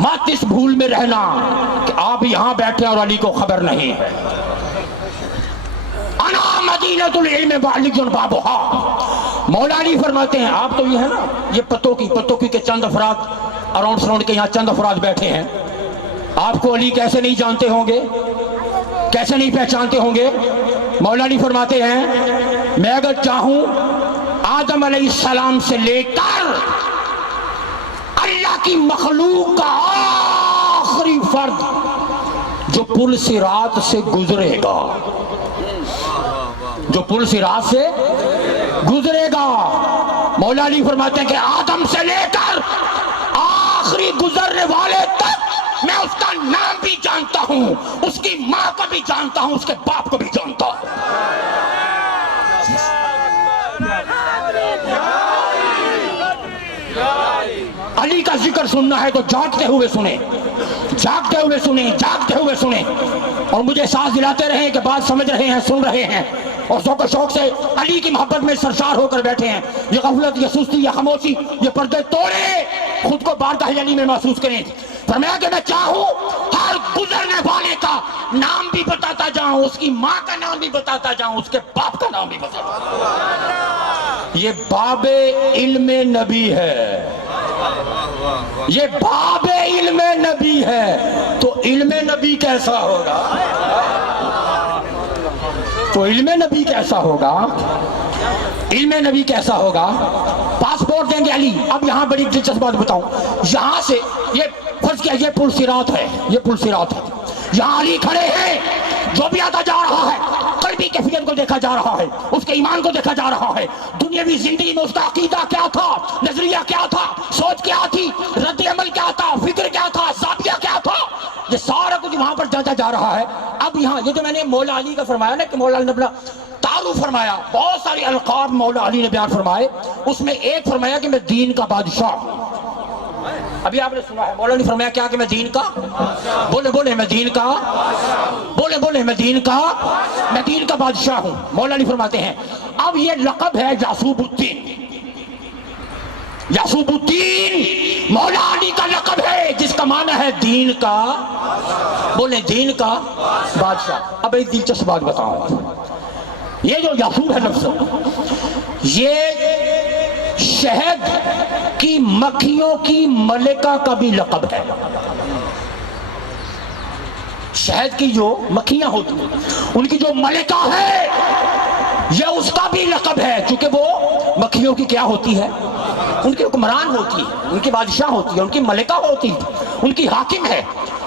مت اس بھول میں رہنا کہ آپ یہاں بیٹھے اور علی کو خبر نہیں ہے. انا مدینۃ العلم وعلی بابھا. مولا علی فرماتے ہیں آپ تو یہ ہے نا یہ پتوکی کے چند افراد اراؤنڈ سراؤنڈ کے یہاں چند افراد بیٹھے ہیں. آپ کو علی کیسے نہیں جانتے ہوں گے, کیسے نہیں پہچانتے ہوں گے؟ مولا علی فرماتے ہیں میں اگر چاہوں آدم علیہ السلام سے لے کر اللہ کی مخلوق کا آخری فرد جو پل صراط سے گزرے گا, جو پل صراط سے گزرے گا, مولا علی فرماتے ہیں کہ آدم سے لے کر آخری گزرنے والے تک میں اس کا نام بھی جانتا ہوں, اس کی ماں کو بھی جانتا ہوں, اس کے باپ کو بھی جانتا ہوں. علی کا ذکر سننا ہے تو جاگتے ہوئے سنیں, جاگتے ہوئے سنیں, جاگتے ہوئے سنیں, اور مجھے ساتھ دلاتے رہیں کہ بات سمجھ رہے ہیں, سن رہے ہیں, اور ذوق و شوق سے علی کی محبت میں سرشار ہو کر بیٹھے ہیں. یہ غفلت, یہ سستی, یہ خاموشی, یہ پردے توڑے, خود کو بارگاہ علی میں محسوس کریں. فرمایا کہ میں چاہوں ہر گزرنے والے کا نام بھی بتاتا جاؤں, اس کی ماں کا نام بھی بتاتا جاؤں, اس کے باپ کا نام بھی بتاتا جاؤں. یہ باب علم نبی ہے, یہ باب علم نبی ہے. تو علم نبی کیسا ہوگا, تو علم نبی کیسا ہوگا, علم نبی کیسا ہوگا؟ پاسپورٹ دیں گے علی. اب یہاں بڑی دلچسپ بات بتاؤں, یہاں سے یہ فرض کیا یہ پل صراط ہے, یہ پل صراط ہے, یہاں علی کھڑے ہیں, جو بھی آتا جا رہا ہے قلبی کیفیت کو دیکھا جا رہا ہے, اس کے ایمان کو دیکھا جا رہا ہے, دنیاوی زندگی میں اس کا عقیدہ کیا تھا, نظریہ کیا تھا, سوچ کیا تھی, رد عمل کیا تھا, فکر کیا تھا, زاویہ کیا تھا, یہ سارا کچھ وہاں پر جاتا جا رہا ہے. اب یہاں یہ جو میں نے مولا علی کا فرمایا نا کہ مولا علی نے اپنا تعارف فرمایا, بہت ساری القاب مولا علی نے بیان فرمائے, اس میں ایک فرمایا کہ میں دین کا بادشاہ ہوں. ابھی آپ نے سنا ہے مولا نے فرمایا کیا کہ میں دین کا, بولے میں دین کا, بولے میں دین کا بادشاہ ہوں. مولا نے فرماتے ہیں اب یہ لقب ہے یعصوب الدین. یعصوب الدین مولا علی کا لقب ہے جس کا معنی ہے دین کا, بولے دین کا بادشاہ. اب ایک دلچسپ بات بتاؤں, یہ جو یعصوب ہے لفظ, یہ شہد کی مکھیوں کی ملکہ کا بھی لقب ہے. شہد کی جو مکھیاں ہوتی ہیں ان کی جو ملکہ ہے یہ اس کا بھی لقب ہے, چونکہ وہ مکھیوں کی کیا ہوتی ہے, ان کی حکمران ہوتی ہے, ان کی بادشاہ ہوتی ہے, ان کی ملکہ ہوتی ہے, ان کی حاکم ہے,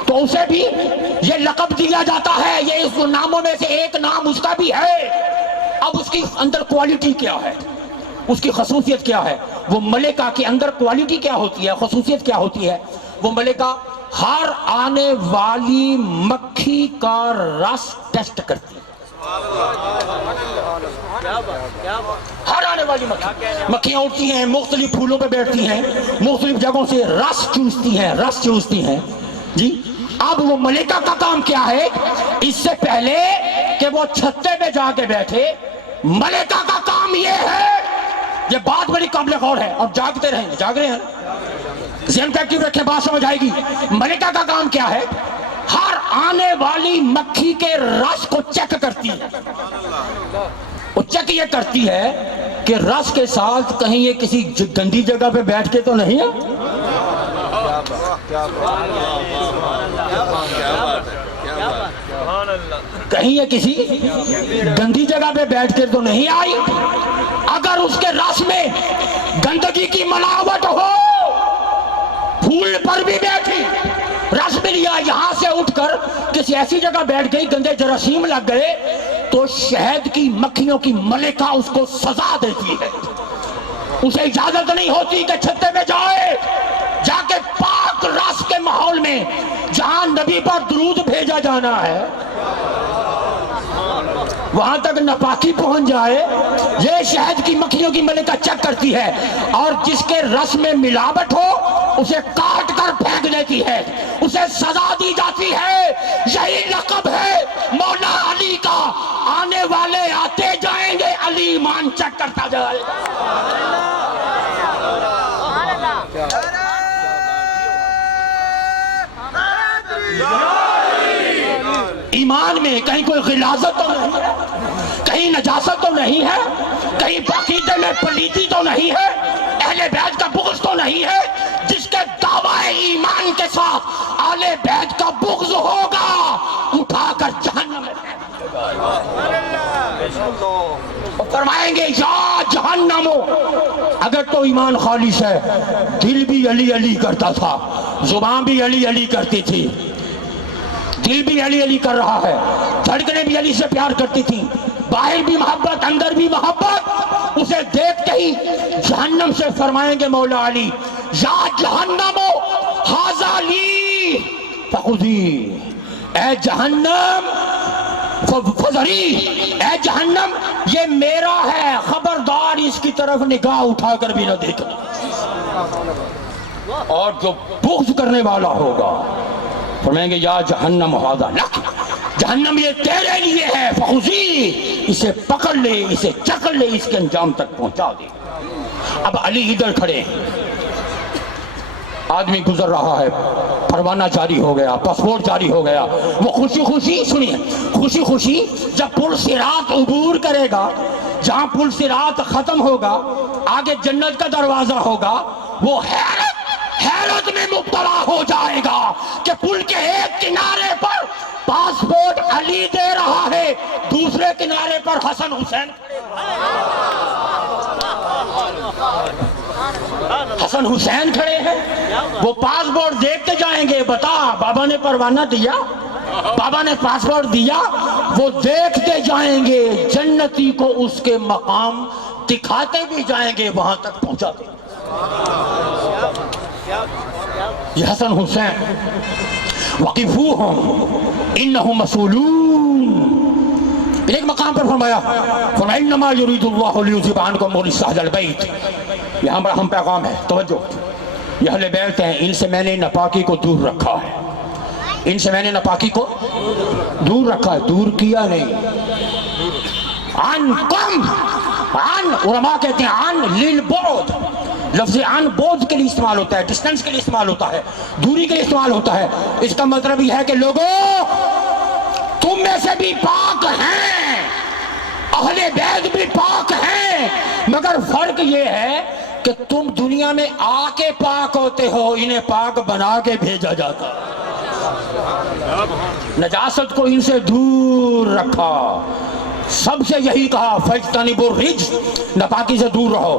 تو اسے بھی یہ لقب دیا جاتا ہے. یہ اس ناموں میں سے ایک نام اس کا بھی ہے. اب اس کی اندر کوالٹی کیا ہے, اس کی خصوصیت کیا ہے, وہ ملکہ کے اندر کوالٹی کیا ہوتی ہے, خصوصیت کیا ہوتی ہے؟ وہ ملکہ ہر آنے والی مکھی کا رس ٹیسٹ کرتی ہے. ہر آنے والی مکھیاں اٹھتی ہیں, مختلف پھولوں پہ بیٹھتی ہیں, مختلف جگہوں سے رس چوستی ہیں جی. اب وہ ملکہ کا کام کیا ہے, اس سے پہلے کہ وہ چھتے پہ جا کے بیٹھے, ملکہ کا کام یہ ہے, یہ بات بڑی قابل غور ہے, اور جاگتے رہیں, جاگ رہے ہیں, ذہن پہ ایکٹیو رکھیں, بات سمجھ آئے گی. ملکہ کا کام کیا ہے, ہر آنے والی مکھی کے رس کو چیک کرتی ہے. وہ چیک یہ کرتی ہے کہ رس کے ساتھ کہیں یہ کسی گندی جگہ پہ بیٹھ کے تو نہیں ہے, کہیں یہ کسی گندی جگہ پہ بیٹھ کے تو نہیں آئی. اگر اس کے رس میں گندگی کی ملاوٹ ہو, پھول پر بھی بیٹھی, رس بھی لیا, یہاں سے اٹھ کر کسی ایسی جگہ بیٹھ گئی, گندے جراثیم لگ گئے, تو شہد کی مکھیوں کی ملکہ اس کو سزا دیتی ہے. اسے اجازت نہیں ہوتی کہ چھتے میں جائے, جا کے پاک رس کے ماحول میں جہاں نبی پر درود بھیجا جانا ہے وہاں تک ناپاکی پہنچ جائے. یہ شہد کی مکھیوں کی ملکہ چیک کرتی ہے, اور جس کے رس میں ملاوٹ ہو اسے کاٹ کر پھینک دیتی ہے, اسے سزا دی جاتی ہے. یہی لقب ہے مولا علی کا. آنے والے آتے جائیں گے, علی ایمان چیک کرتا جائے گا. ایمان میں کہیں کوئی غلاظت تو نہیں ہے، کہیں نجاست تو نہیں ہے، کہیں عقیدے میں پلیتی تو نہیں ہے، اہل بیت کا بغض تو نہیں ہے؟ جس کے دعوی ایمان کے ساتھ اہل بیت کا بغض ہوگا اٹھا کر جہنم میں فرمائیں گے یا جہنم. اگر تو ایمان خالص ہے، دل بھی علی علی کرتا تھا، زبان بھی علی علی کرتی تھی، دل بھی علی علی کر رہا ہے، دھڑکنیں بھی علی سے پیار کرتی تھی، باہر بھی محبت اندر بھی محبت، اسے دیکھتے ہی جہنم سے فرمائیں گے مولا علی یا جہنم ھذا لی فخذی، اے جہنم فذری، اے جہنم یہ میرا ہے، خبردار اس کی طرف نگاہ اٹھا کر بھی نہ دیکھنا. اور جو بغض کرنے والا ہوگا فرمائیں گے یا جہنم ھذا لک، جہنم یہ تیرے لیے ہے، فخذی، اسے پکڑ لے، اسے چکر لے، اس کے انجام تک پہنچا دے. اب علی ادھر کھڑے، آدمی گزر رہا ہے، پروانہ جاری ہو گیا، پاسپورٹ جاری ہو گیا، وہ خوشی خوشی سنیے، خوشی خوشی جب پل صراط عبور کرے گا، جہاں پل صراط ختم ہوگا آگے جنت کا دروازہ ہوگا، وہ حیرت میں مبتلا ہو جائے گا کہ پل کے ایک کنارے پر پاسپورٹ علی دے رہا ہے، دوسرے کنارے پر حسن حسین، حسن حسین کھڑے ہیں. وہ پاسپورٹ دیکھتے جائیں گے، بتا بابا نے پروانہ دیا، بابا نے پاسپورٹ دیا، وہ دیکھتے جائیں گے، جنتی کو اس کے مقام دکھاتے بھی جائیں گے، وہاں تک پہنچاتے. یہ حسن حسین وقفوہم انہم مسئولون. پھر ایک مقام پر فرمایا انما یرید اللہ لیذھب عنکم الرجس اہل البیت. یہاں بڑا ہم پیغام ہے، توجہ، یہ اہل بیت ہیں، ان سے میں نے ناپاکی کو دور رکھا ہے، ان سے میں نے ناپاکی کو دور رکھا ہے، دور کیا نہیں. عنکم، عن علماء کہتے ہیں عن للبعد، لفظ عن بعد کے لیے استعمال ہوتا ہے، ڈسٹنس کے لیے استعمال ہوتا ہے، دوری کے لیے استعمال ہوتا ہے. اس کا مطلب یہ ہے کہ لوگوں تم میں سے بھی پاک ہیں، اہل بیت بھی پاک ہیں، مگر فرق یہ ہے کہ تم دنیا میں آ کے پاک ہوتے ہو، انہیں پاک بنا کے بھیجا جاتا. نجاست کو ان سے دور رکھا، سب سے یہی کہا فاجتنبوا الرجس، ناپاکی سے دور رہو،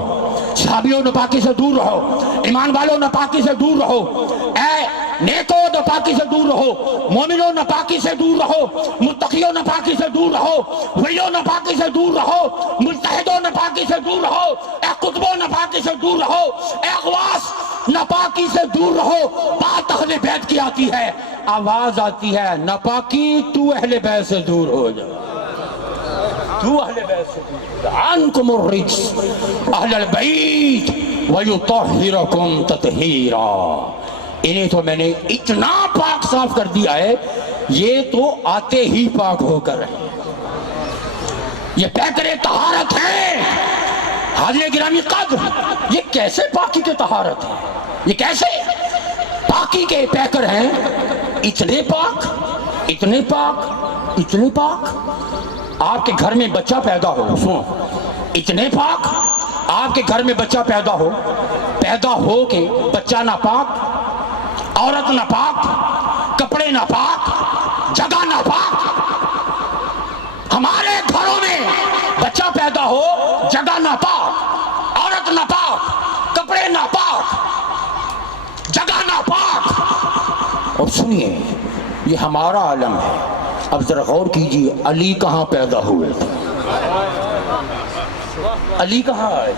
صحابیوں ناپاکی سے دور رہو، ایمان والوں ناپاکی سے دور رہو، اے نیکو ناپاکی سے دور رہو، مومنوں ناپاکی سے دور رہو، متقیوں ناپاکی سے دور رہو، ولیوں ناپاکی سے دور رہو، مجتہدوں ناپاکی سے دور رہو، اے قطبوں ناپاکی سے دور رہو، اے اغواس ناپاکی سے دور رہو. بات اہل بیت کی آتی ہے، آواز آتی ہے ناپاکی تو اہل بیت سے دور ہو جا، تو اہل بیت سے دور ہو. عنکم الرجس اہل البیت ویطہرکم تطہیرا. انہیں تو میں نے اتنا پاک صاف کر دیا ہے، یہ تو آتے ہی پاک ہو کر رہے، یہ پیکر طہارت ہے. حاضر گرامی قدر، یہ کیسے پاکی کے طہارت ہے، یہ کیسے پاکی کے پیکر ہیں؟ اتنے پاک، اتنے پاک، اتنے پاک. آپ کے گھر میں بچہ پیدا ہو، سنو، اتنے پاک، آپ کے گھر میں بچہ پیدا ہو کہ بچہ ناپاک، عورت ناپاک، کپڑے ناپاک، جگہ ناپاک. ہمارے گھروں میں بچہ پیدا ہو، جگہ ناپاک، عورت ناپاک، کپڑے ناپاک، جگہ ناپاک. اور سنیے، یہ ہمارا عالم ہے. اب ذرا غور کیجئے، علی کہاں پیدا ہوئے تھے؟ علی کہاں آئے؟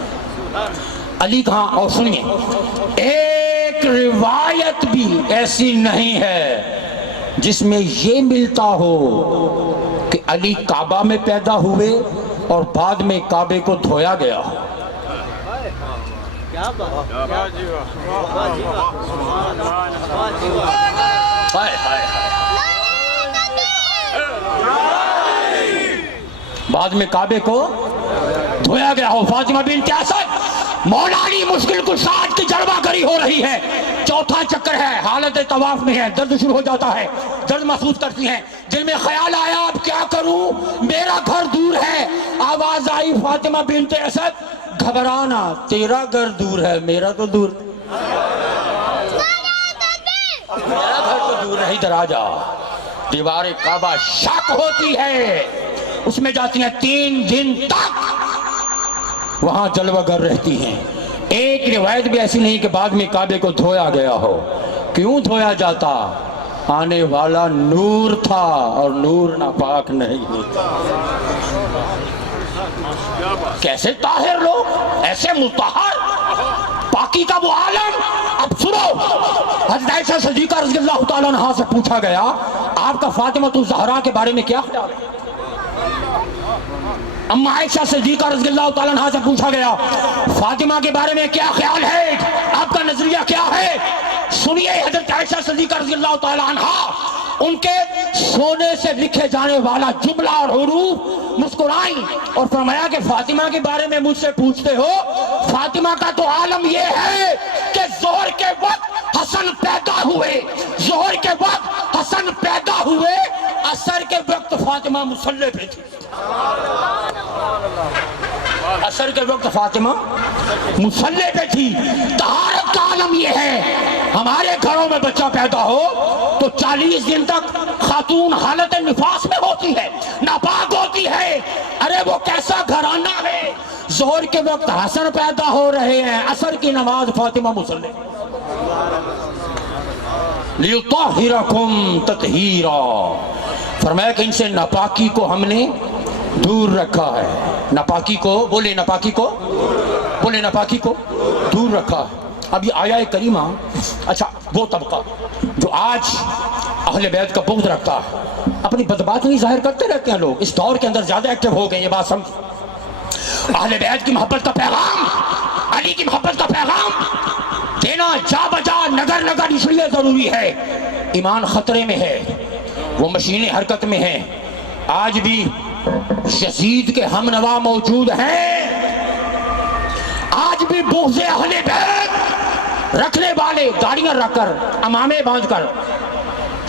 علی کہاں؟ اور سنیے، ایک روایت بھی ایسی نہیں ہے جس میں یہ ملتا ہو کہ علی کعبہ میں پیدا ہوئے اور بعد میں کعبے کو دھویا گیا. بعد میں کعبے کو دھویا گیا ہو. فاطمہ بنت اسد، مولا علی مشکل کشا کی جلوہ گری ہو رہی ہے، چوتھا چکر ہے، حالت طواف میں ہے، درد شروع ہو جاتا ہے، درد محسوس کرتی ہیں، دل میں خیال آیا اب کیا کروں، میرا گھر دور ہے، آواز آئی فاطمہ بنت اسد گھبرانا، تیرا گھر دور ہے میرا تو دور، میرا گھر تو دور نہیں، ادھر آ جا۔ دیوار کعبہ شک ہوتی ہے، اس میں جاتی ہیں 3 دن تک وہاں جلوہ گر رہتی ہیں۔ ایک روایت بھی ایسی نہیں کہ بعد میں کعبے کو دھویا گیا ہو، کیوں دھویا جاتا، آنے والا نور تھا اور نور ناپاک نہیں ہوتا۔ کیسے طاہر لوگ، ایسے مطہر، پاکی کا وہ عالم۔ اب سنو، حضرت عائشہ صدیقہ رضی اللہ تعالیٰ عنہا سے پوچھا گیا آپ کا فاطمہ الزہرا کے بارے میں کیا خیال ہے؟ اما عائشہ صدیقہ رضی اللہ تعالیٰ عنہا سے پوچھا گیا فاطمہ کے بارے میں کیا خیال ہے، آپ کا نظریہ کیا ہے؟ سنیے حضرت عائشہ صدیقہ رضی اللہ تعالیٰ عنہا ان کے سونے سے لکھے جانے والا جملہ اور حروف مسکرائیں اور فرمایا کہ فاطمہ کے بارے میں مجھ سے پوچھتے ہو، فاطمہ کا تو عالم یہ ہے کہ ظہر کے وقت حسن پیدا ہوئے، ظہر کے وقت حسن پیدا ہوئے، عصر کے وقت فاطمہ مصلی پہ تھی، عصر کے وقت فاطمہ مصلی پہ تھی۔ طہارت کا عالم یہ ہے، ہمارے گھروں میں بچہ پیدا ہو تو 40 دن تک خاتون حالت نفاس میں ہوتی ہے، ناپاک ہوتی ہے۔ ارے وہ کیسا گھرانہ ہے، ظہر کے وقت حسن پیدا ہو رہے ہیں، عصر کی نماز فاطمہ مصلی۔ لِيُطَهِّرَكُمْ تَطْهِيرًا، فرمایا کہ ان سے ناپاکی کو ہم نے دور رکھا ہے، ناپاکی کو بولے، ناپاکی کو بولے، ناپاکی کو دور رکھا ہے۔ اب یہ آیہ کریمہ، اچھا وہ طبقہ جو آج اہل بیت کا بغض رکھتا ہے، اپنی بدباطنی ظاہر کرتے رہتے ہیں، لوگ اس دور کے اندر زیادہ ایکٹیو ہو گئے، یہ بات سمجھ۔ اہل بیت کی محبت کا پیغام، علی کی محبت کا پیغام دینا جا بجا نگر نگر اس لیے ضروری ہے، ایمان خطرے میں ہے، وہ مشینیں حرکت میں ہیں۔ آج بھی یزید کے ہم نوا موجود ہیں، آج بھی بغض اہل بیت رکھنے والے داڑیاں رکھ کر، امامے باندھ کر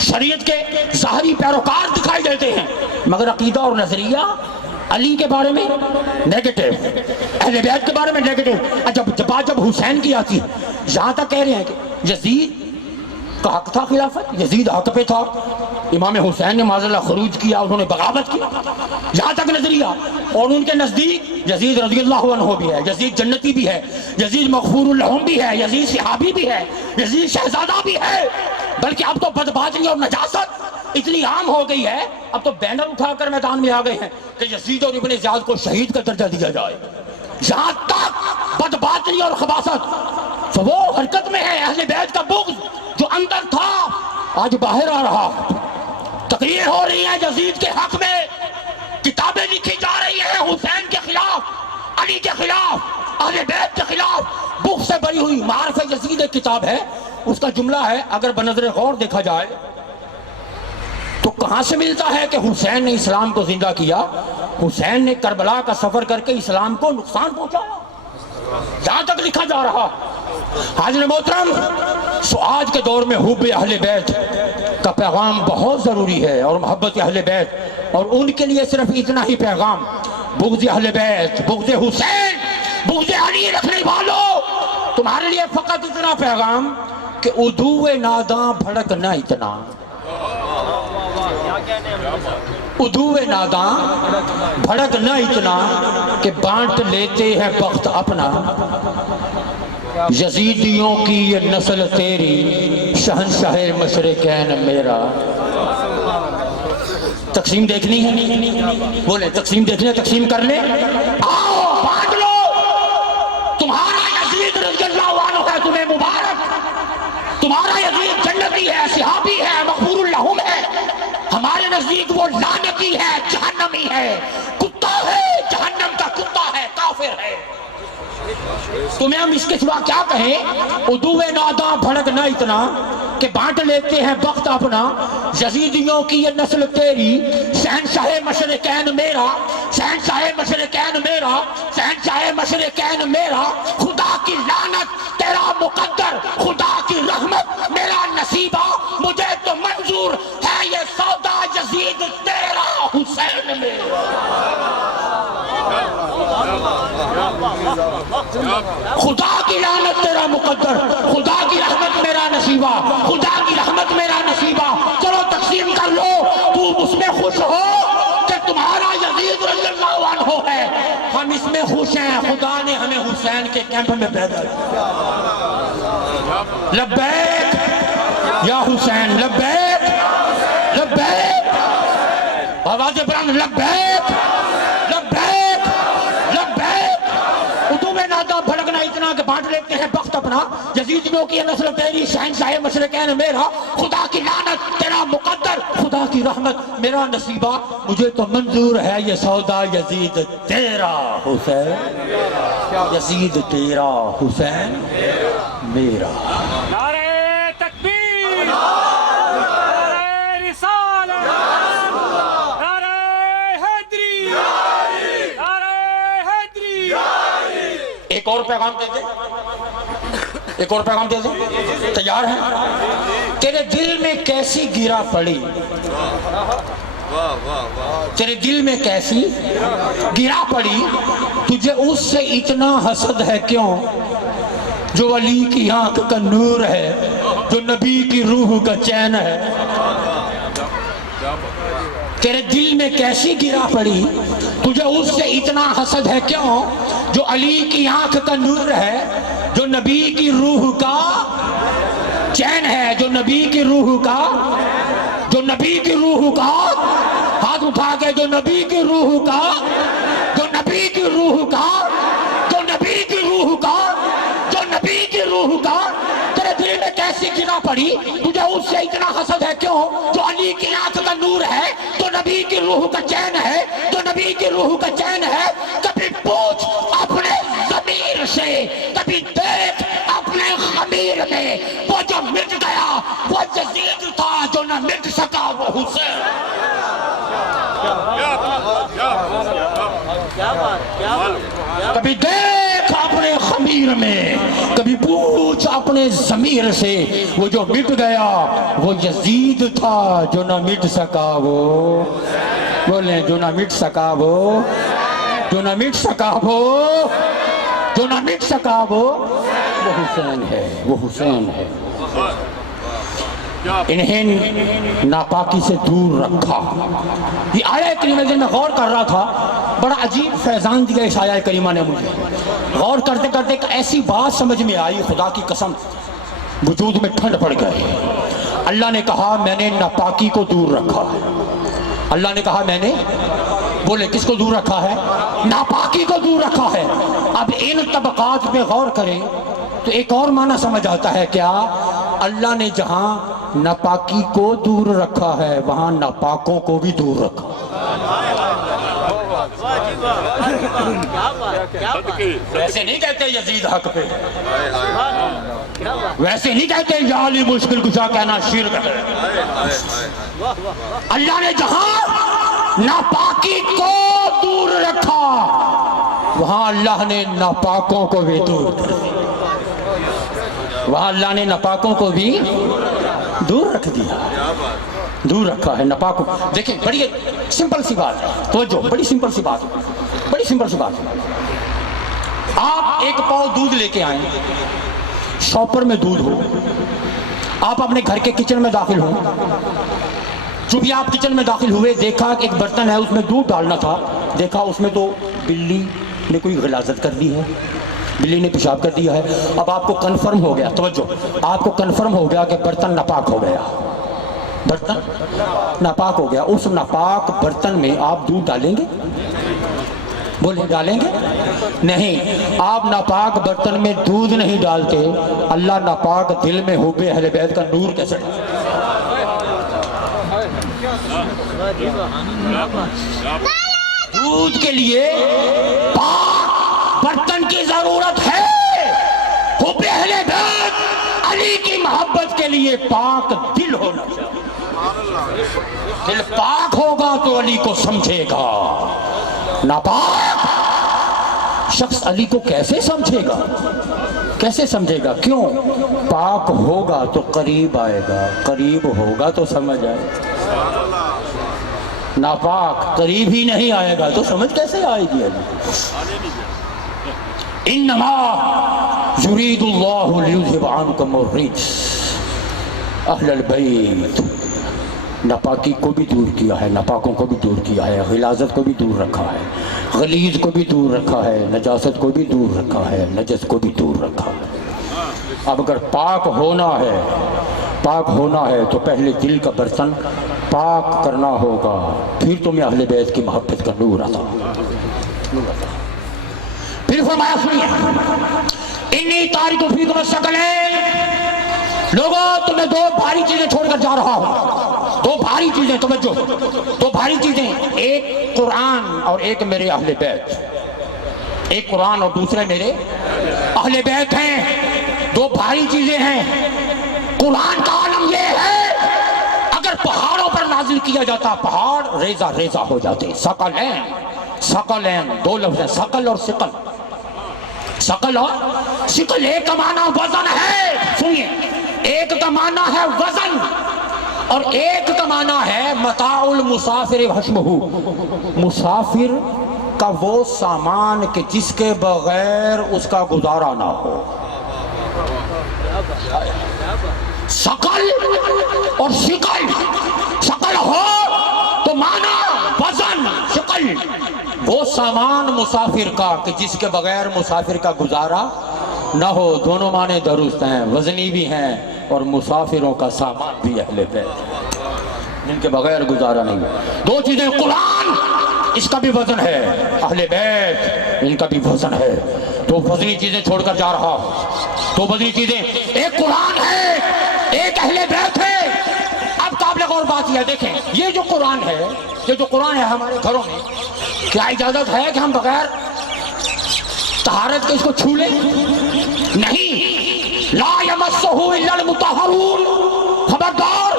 شریعت کے ظاہری پیروکار دکھائی دیتے ہیں، مگر عقیدہ اور نظریہ علی کے بارے میں نیگیٹو، اہل بیت کے بارے میں نیگیٹو۔ جب حسین کی آتی ہے، یہاں تک کہہ رہے ہیں کہ یزید کا حق تھا خلافت، یزید حق پہ تھا، امام حسین نے معاذ اللہ خروج کیا، انہوں نے بغاوت کی، یہاں تک نظریہ۔ اور ان کے نزدیک یزید رضی اللہ عنہ بھی ہے، یزید جنتی بھی ہے، یزید مغفور الہم بھی ہے، یزید صحابی بھی ہے، یزید شہزادہ بھی ہے، بلکہ اب تو بدباطنی اور نجاست اتنی عام ہو گئی ہے، اب تو بینر اٹھا کر میدان میں آ گئے ہیں کہ یزید اور ابن زیاد کو شہید کا درجہ دیا جائے۔ جہاں تک بدباطنی اور خباثت، تو وہ حرکت میں ہے، اہل بیت کا بغض جو اندر تھا آج باہر آ رہا۔ تقریر ہو رہی ہے یزید کے حق میں، کتابیں لکھی جا رہی ہیں حسین کے خلاف، علی کے خلاف، اہل بیت کے خلاف، بغض سے بری ہوئی معارف یزید ایک کتاب ہے، اس کا جملہ ہے اگر بنظر غور دیکھا جائے تو کہاں سے ملتا ہے کہ حسین نے اسلام کو زندہ کیا، حسین نے کربلا کا سفر کر کے اسلام کو نقصان پہنچایا، جہاں تک لکھا جا رہا۔ حاضر محترم، سو آج کے دور میں حب اہل بیت کا پیغام بہت ضروری ہے، اور محبت اہل بیت، اور ان کے لیے صرف اتنا ہی پیغام، بغض اہل بیت، بغض حسین، بغض علی رکھنے والوں، تمہارے لیے فقط اتنا پیغام کہ عدو ناداں بھڑکنا اتنا، عدو ناداں بھڑکنا اتنا کہ بانٹ لیتے ہیں بخت اپنا، یزیدیوں کی یہ نسل تیری، شہنشاہ مشرقین میرا۔ تقسیم دیکھنی ہے، بولے تقسیم دیکھنی ہے، تقسیم کر لیں، آؤ بانٹ لو، تمہارا یزید رضی اللہ عنہ ہے، تمہیں مبارک، تمہارا یزید جنتی ہے، صحابی ہے، مغفور الہم ہے، ہمارے نزدیک وہ لعنتی ہے، جہنمی ہے، کتا ہے، جہنم کا کتا ہے، کافر ہے۔ تمہیں ہم اس کے سوا کیا کہیں؟ عدو ناداں بھڑکنا اتنا کہ بانٹ لیتے ہیں بخت اپنا، یزیدیوں کی یہ نسل تیری، شہنشاہ مشرقین میرا، شہنشاہ مشرقین میرا، شہنشاہ مشرقین میرا، خدا کی لعنت تیرا مقدر، خدا کی رحمت میرا نصیبہ، مجھے تو منظور ہے یہ سودا یزید تیرا حسین میرا۔ خدا کی لعنت تیرا مقدر، خدا کی رحمت میرا نصیبہ، خدا کی رحمت میرا نصیبہ۔ چلو تقسیم کر لو، تم اس میں خوش ہو کہ تمہارا یزید رضی اللہ عنہ ہے، ہم اس میں خوش ہیں خدا نے ہمیں حسین کے کیمپ میں پیدا کیا۔ لبیک یا حسین، لبیک لبیک، آواز بلند، لبیک لبیک لبیک۔ اردو میں نادا بھڑکنا اتنا کہ بانٹ لیتے ہیں وقت اپنا، یزیدیوں کی نسل تیری، شہنشاہ مشرقین میرا، خدا کی لعنت تیرا مقدر، خدا کی رحمت میرا نصیبہ، مجھے تو منظور ہے یہ سودا یزید تیرا حسین، یزید تیرا حسین میرا۔ نعرہ تکبیر، نعرہ رسالت، نعرہ حیدری، نعرہ حیدری۔ ایک اور پیغام دے دے، ایک اور پیغام دے دے، تیار ہیں؟ تیرے دل میں کیسی گرا پڑی، تیرے دل میں کیسی گرا پڑی، تجھے اس سے اتنا حسد ہے کیوں، جو علی کی آنکھ کا نور ہے، جو نبی کی روح کا چین ہے۔ تیرے دل میں کیسی گرا پڑی، تجھے اس سے اتنا حسد ہے کیوں، جو علی کی آنکھ کا نور ہے، جو نبی کی روح کا چین ہے، جو نبی کی روح کا، جو نبی کی روح کا، ہاتھ اٹھا کے، جو نبی کی روح کا، جو نبی کی روح کا، جو نبی کی روح کا، جو نبی کی روح کا، تیرے دل میں کیسی گرا پڑی، تجھے اس سے اتنا حسد ہے کیوں، جو علی کی آنکھ کا نور ہے، جو نبی کی روح کا چین ہے، جو نبی کی روح کا چین ہے۔ کبھی پوچھ اپنے ضمیر سے، کبھی دیکھ اپنے خمیر میں، وہ جو مٹ گیا وہ یزید تھا، جو نہ مٹ سکا وہ حسین۔ کبھی دیکھ اپنے خمیر میں، کبھی پوچھ اپنے ضمیر سے، وہ جو مٹ گیا وہ یزید تھا، جو نہ مٹ سکا وہ، بولیں جو نہ مٹ سکا وہ، جو نہ مٹ سکا وہ، جو نہ مٹ سکا وہ حسین ہے، وہ حسین ہے۔ انہیں ناپاکی سے دور رکھا۔ یہ آیہ کریمہ جن میں غور کر رہا تھا، بڑا عجیب فیضان دیا اس آیہ کریمہ نے مجھے۔ غور کرتے کرتے ایک ایسی بات سمجھ میں آئی، خدا کی قسم وجود میں ٹھنڈ پڑ گئی۔ اللہ نے کہا میں نے ناپاکی کو دور رکھا ہے۔ اللہ نے کہا میں نے، بولے کس کو دور رکھا ہے؟ ناپاکی کو دور رکھا ہے۔ اب ان طبقات پہ غور کریں تو ایک اور معنی سمجھ آتا ہے، کیا اللہ نے جہاں ناپاکی کو دور رکھا ہے وہاں ناپاکوں کو بھی دور رکھا۔ ویسے نہیں کہتے یزید حق پہ، ویسے نہیں کہتے یا علی مشکل کشا کہنا شرک ہے۔ اللہ نے جہاں ناپاکی کو دور رکھا وہاں اللہ نے ناپاکوں کو بھی دور کر دیا، وہاں اللہ نے ناپاکوں کو بھی دور رکھ دیا، دور رکھا ہے ناپاکوں۔ دیکھیں بڑی سمپل سی بات ہے، توجہ، بڑی سمپل سی بات، بڑی سمپل سی بات۔ آپ ایک پاؤ دودھ لے کے آئیں، شاپر میں دودھ ہو، آپ اپنے گھر کے کچن میں داخل ہوں، جو بھی آپ کچن میں داخل ہوئے دیکھا کہ ایک برتن ہے اس میں دودھ ڈالنا تھا، دیکھا اس میں تو بلی نے کوئی غلاظت کر دی ہے، بلی نے پیشاب کر دیا ہے۔ اب آپ کو کنفرم ہو گیا، توجہ، آپ کو کنفرم ہو گیا کہ برتن ناپاک ہو گیا، برتن ناپاک ہو گیا۔ اس ناپاک برتن میں آپ دودھ ڈالیں گے؟ بولے ڈالیں گے؟ نہیں، آپ ناپاک برتن میں دودھ نہیں ڈالتے، اللہ ناپاک دل میں حب اہل بیت کا نور کیسے ڈالتے؟ دودھ کے لیے پاک برتن کی ضرورت ہے، حب اہل بیت علی کی محبت کے لیے پاک دل ہونا چاہیے۔ دل پاک ہوگا تو علی کو سمجھے گا، ناپاک شخص علی کو کیسے سمجھے گا؟ کیسے سمجھے گا؟ کیوں؟ پاک ہوگا تو قریب آئے گا، قریب ہوگا تو سمجھ آئے گا۔ ناپاک قریب ہی نہیں آئے گا تو سمجھ کیسے آئے گی؟ انما یرید اللہ لیذھب عنکم الرجس اہل البیت۔ ناپاکی کو بھی دور کیا ہے، ناپاکوں کو بھی دور کیا ہے، غلاظت کو بھی دور رکھا ہے، غلیظ کو بھی دور رکھا ہے، نجاست کو بھی دور رکھا ہے، نجس کو بھی دور رکھا ہے۔ اب اگر پاک ہونا ہے تو پہلے دل کا برتن پاک کرنا ہوگا، پھر تمہیں اہل بیت کی محبت کا نور عطا۔ پھر فرمایا سنیے، انی تارک فیکم الثقلین، لوگوں تمہیں دو بھاری چیزیں چھوڑ کر جا رہا ہوں، دو بھاری چیزیں، توجہ، دو بھاری چیزیں، ایک قرآن اور ایک میرے اہل بیت، ایک قرآن اور دوسرے میرے اہل بیت ہیں، دو بھاری چیزیں ہیں۔ قرآن کا عالم یہ ہے، اگر پہاڑوں پر نازل کیا جاتا پہاڑ ریزہ ریزہ ہو جاتے۔ ثقلین دو لفظ ہیں، ثقل اور ثقل، ثقل اور ثقل، ایک کا معنی وزن ہے، سنیے، ایک کا معنی ہے وزن اور ایک کا معنی ہے متاع المسافر حشمہ، مسافر کا وہ سامان کہ جس کے بغیر اس کا گزارا نہ ہو۔ ثقل اور ثقل، ثقل ہو تو معنی وزن، ثقل وہ سامان مسافر کا کہ جس کے بغیر مسافر کا گزارا نہ ہو۔ دونوں معنی درست ہیں، وزنی بھی ہیں اور مسافروں کا سامان بھی اہل بیت جن کے بغیر گزارا نہیں۔ دو چیزیں، قرآن اس کا بھی وزن ہے، اہل بیت ان کا بھی وزن ہے۔ دو وزنی چیزیں چھوڑ کر جا رہا ہوں، دو وزنی چیزیں، ایک قرآن ہے، ایک اہل بیت ہے۔ اب قابل غور بات یہ دیکھیں، یہ جو قرآن ہے، یہ جو قرآن ہے ہمارے گھروں میں، کیا اجازت ہے کہ ہم بغیر طہارت کے اس کو چھو لیں؟ نہیں، لا یمسہ الا المطہرون، خبردار،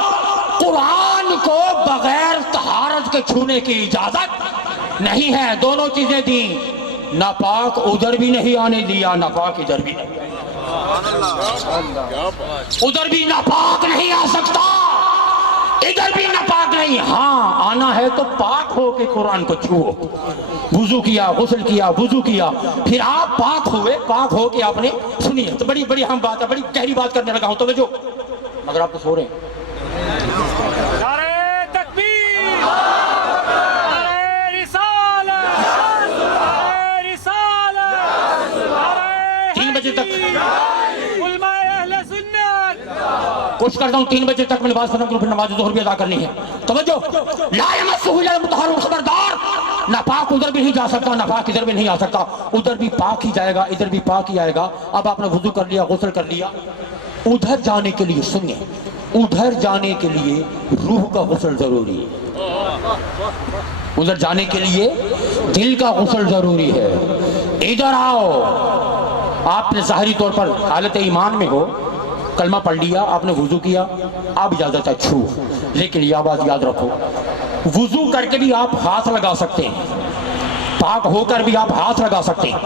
قرآن کو بغیر طہارت کے چھونے کی اجازت نہیں ہے۔ دونوں چیزیں دیں، ناپاک ادھر بھی نہیں آنے دیا، ناپاک ادھر بھی نہیں، ادھر بھی ناپاک نہیں آ سکتا، ادھر بھی ناپاک نہیں۔ ہاں آنا ہے تو پاک ہو کے قرآن کو چھوؤ، وضو کیا، غسل کیا، وضو کیا، پھر آپ پاک ہوئے، پاک ہو کے آپ نے سنیے تو بڑی بڑی ہم بات ہے، بڑی گہری بات کرنے لگا ہوں، توجہ، مگر آپ تو سو رہے ہیں۔ نعرہ تکبیر، نعرہ رسالت، نعرہ رسالت، نعرہ 3 بجے تک علماء اہل سنت، کوشش کرتا ہوں 3 بجے تک میں نماز ختم کروں، پھر نماز ظہر بھی ادا کرنی ہے۔ توجہ، لا یمسہ الا المطہرون، خبردار، ناپاک ادھر بھی نہیں جا سکتا، ناپاک ادھر بھی نہیں آ سکتا، ادھر بھی پاک ہی جائے گا، ادھر بھی پاک ہی آئے گا۔ اب آپ نے وضو کر لیا، غسل کر لیا، ادھر جانے کے لیے سنیے، ادھر جانے کے لیے روح کا غسل ضروری ہے، ادھر جانے کے لیے دل کا غسل ضروری ہے۔ ادھر آؤ، آپ نے ظاہری طور پر حالت ایمان میں ہو، کلمہ پڑھ لیا، آپ نے وضو کیا، آپ اجازت ہے چھو، لیکن یہ بات یاد رکھو، وضو کر کے بھی آپ ہاتھ لگا سکتے ہیں، پاک ہو کر بھی آپ ہاتھ لگا سکتے ہیں،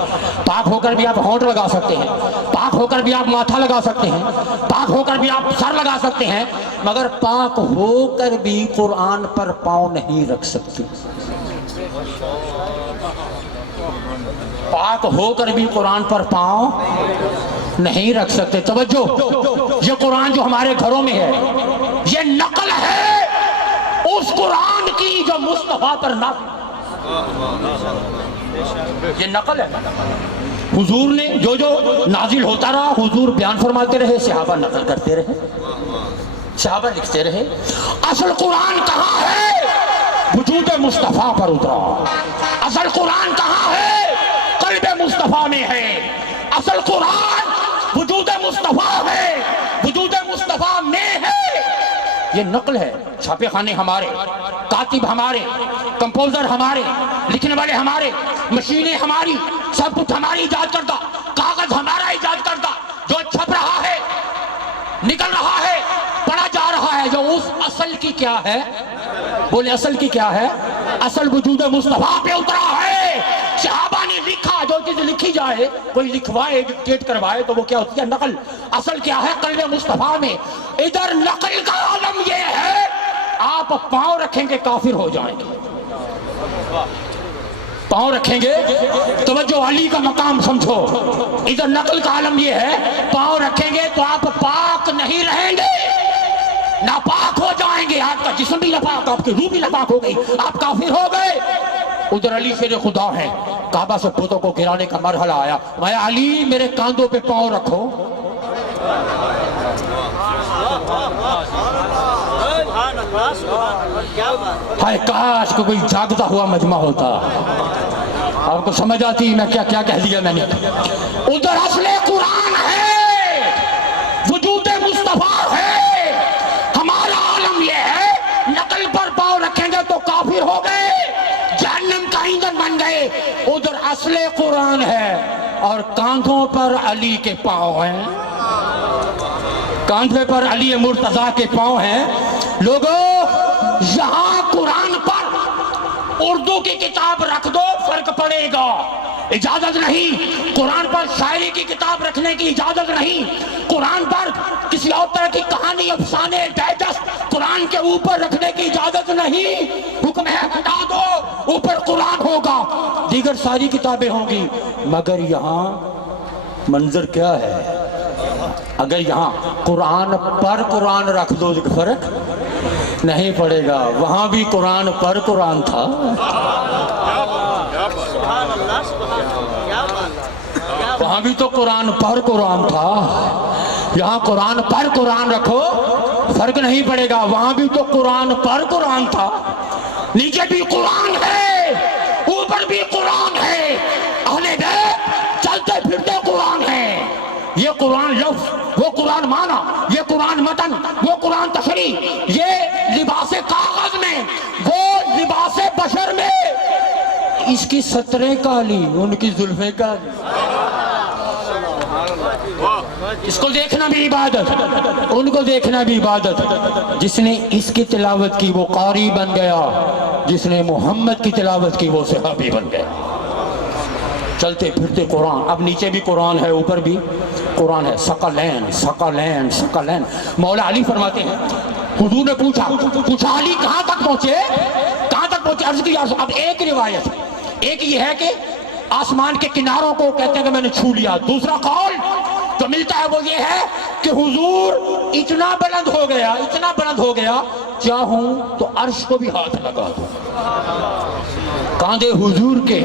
پاک ہو کر بھی آپ ہونٹ لگا سکتے ہیں، پاک ہو کر بھی آپ ماتھا لگا سکتے ہیں، پاک ہو کر بھی آپ سر لگا سکتے ہیں، مگر پاک ہو کر بھی قرآن پر پاؤں نہیں رکھ سکتے، پاک ہو کر بھی قرآن پر پاؤں نہیں رکھ سکتے۔ توجہ، یہ قرآن جو ہمارے گھروں میں ہے، یہ نقل ہے اس قرآن کی جو مصطفیٰ پر نازل، یہ نقل ہے، حضور نے جو جو نازل ہوتا رہا، حضور بیان فرماتے رہے، صحابہ نقل کرتے رہے، صحابہ لکھتے رہے۔ اصل قرآن کہاں ہے؟ وجود مصطفیٰ پر اترا۔ اصل قرآن کہاں ہے؟ قلب مصطفیٰ میں ہے۔ اصل قرآن وجود مصطفیٰ ہے، وجود مصطفیٰ میں ہے۔ یہ نقل ہے، چھاپے خانے ہمارے، کاتب ہمارے، کمپوزر ہمارے، لکھنے والے ہمارے، مشینیں ہماری، سب کچھ ہماری ایجاد کردہ، کاغذ ہمارا ایجاد کردہ، جو چھپ رہا ہے، نکل رہا ہے، پڑھا جا رہا ہے، جو اس اصل کی کیا ہے؟ بولے اصل کی کیا ہے؟ اصل وجود مصطفیٰ پہ اترا ہے۔ صحابہ نے لکھا، جو دو چیزیں لکھی جائے، کوئی لکھوائے، ڈکٹیٹ کروائے، تو وہ کیا ہوتی ہے؟ نقل۔ اصل کیا ہے قلب مصطفیٰ میں؟ ادھر نقل کا عالم یہ ہے، آپ پاؤں رکھیں گے کافر ہو جائیں گے، پاؤں رکھیں گے، توجہ علی کا مقام سمجھو۔ ادھر نقل کا عالم یہ ہے، پاؤں رکھیں گے تو آپ پاک نہیں رہیں گے، ناپاک ہو جائیں گے، آپ کا جسم بھی ناپاک، آپ کی روح بھی ناپاک ہو گئی، آپ کافر ہو گئے۔ ادھر علی شیر خدا ہے، کعبہ سے بتوں کو گرانے کا مرحلہ آیا، میں علی میرے کاندھوں پہ پاؤں رکھو۔ ہائے کاش کوئی جاگتا ہوا مجمع ہوتا، آپ کو سمجھ آتی میں کیا کیا کہہ دیا میں نے۔ ادھر اصل قرآن ہے، وجود مصطفیٰ ہے، ہمارا عالم یہ ہے، نقل پر پاؤں رکھیں گے تو کافر ہو گئے، جہنم کا ایندھن بن گئے۔ ادھر اصل قرآن ہے اور کاندھوں پر علی کے پاؤں ہیں، کاندھے پر علی مرتضیٰ کے پاؤں ہیں۔ لوگوں یہاں قرآن پر اردو کی کتاب رکھ دو، فرق پڑے گا، اجازت نہیں۔ قرآن پر شاعری کی کتاب رکھنے کی اجازت نہیں، قرآن پر کسی اور طرح کی کہانی، افسانے، ڈائجسٹ قرآن کے اوپر رکھنے کی اجازت نہیں۔ حکم ہے ہٹا دو، اوپر قرآن ہوگا، دیگر ساری کتابیں ہوں گی۔ مگر یہاں منظر کیا ہے؟ اگر یہاں قرآن پر قرآن رکھ دو فرق نہیں پڑے گا، وہاں بھی قرآن پر قرآن تھا۔ وہاں بھی تو قرآن پر قرآن تھا، یہاں قرآن پر قرآن رکھو فرق نہیں پڑے گا، وہاں بھی تو قرآن پر قرآن تھا۔ نیچے بھی قرآن ہے، اوپر بھی قرآن ہے، اہل بیت چلتے پھرتے قرآن ہے۔ یہ قرآن لفظ، وہ قرآن معنی، یہ قرآن متن، وہ قرآن تشریح، یہ لباس کاغذ میں، وہ لباس بشر میں، اس کی سطریں کالی، ان کی زلفیں کالی، اس کو دیکھنا بھی عبادت، ان کو دیکھنا بھی عبادت۔ جس نے اس کی تلاوت کی وہ قاری بن گیا، جس نے محمد کی تلاوت کی وہ صحابی بن گیا۔ چلتے پھرتے قرآن، اب نیچے بھی قرآن ہے، اوپر بھی قرآن ہے، ثقلین ثقلین ثقلین۔ مولا علی فرماتے ہیں، حضور نے پوچھا علی کہاں تک پہنچے، کہاں تک پہنچے؟ عرض کی اب ایک روایت، ایک یہ ہے کہ آسمان کے کناروں کو کہتے ہیں کہ میں نے چھو لیا، دوسرا قول جو ملتا ہے وہ یہ ہے کہ حضور اتنا بلند ہو گیا، اتنا بلند ہو گیا، چاہوں تو عرش کو بھی ہاتھ لگا دوں۔ کاندھے حضور کے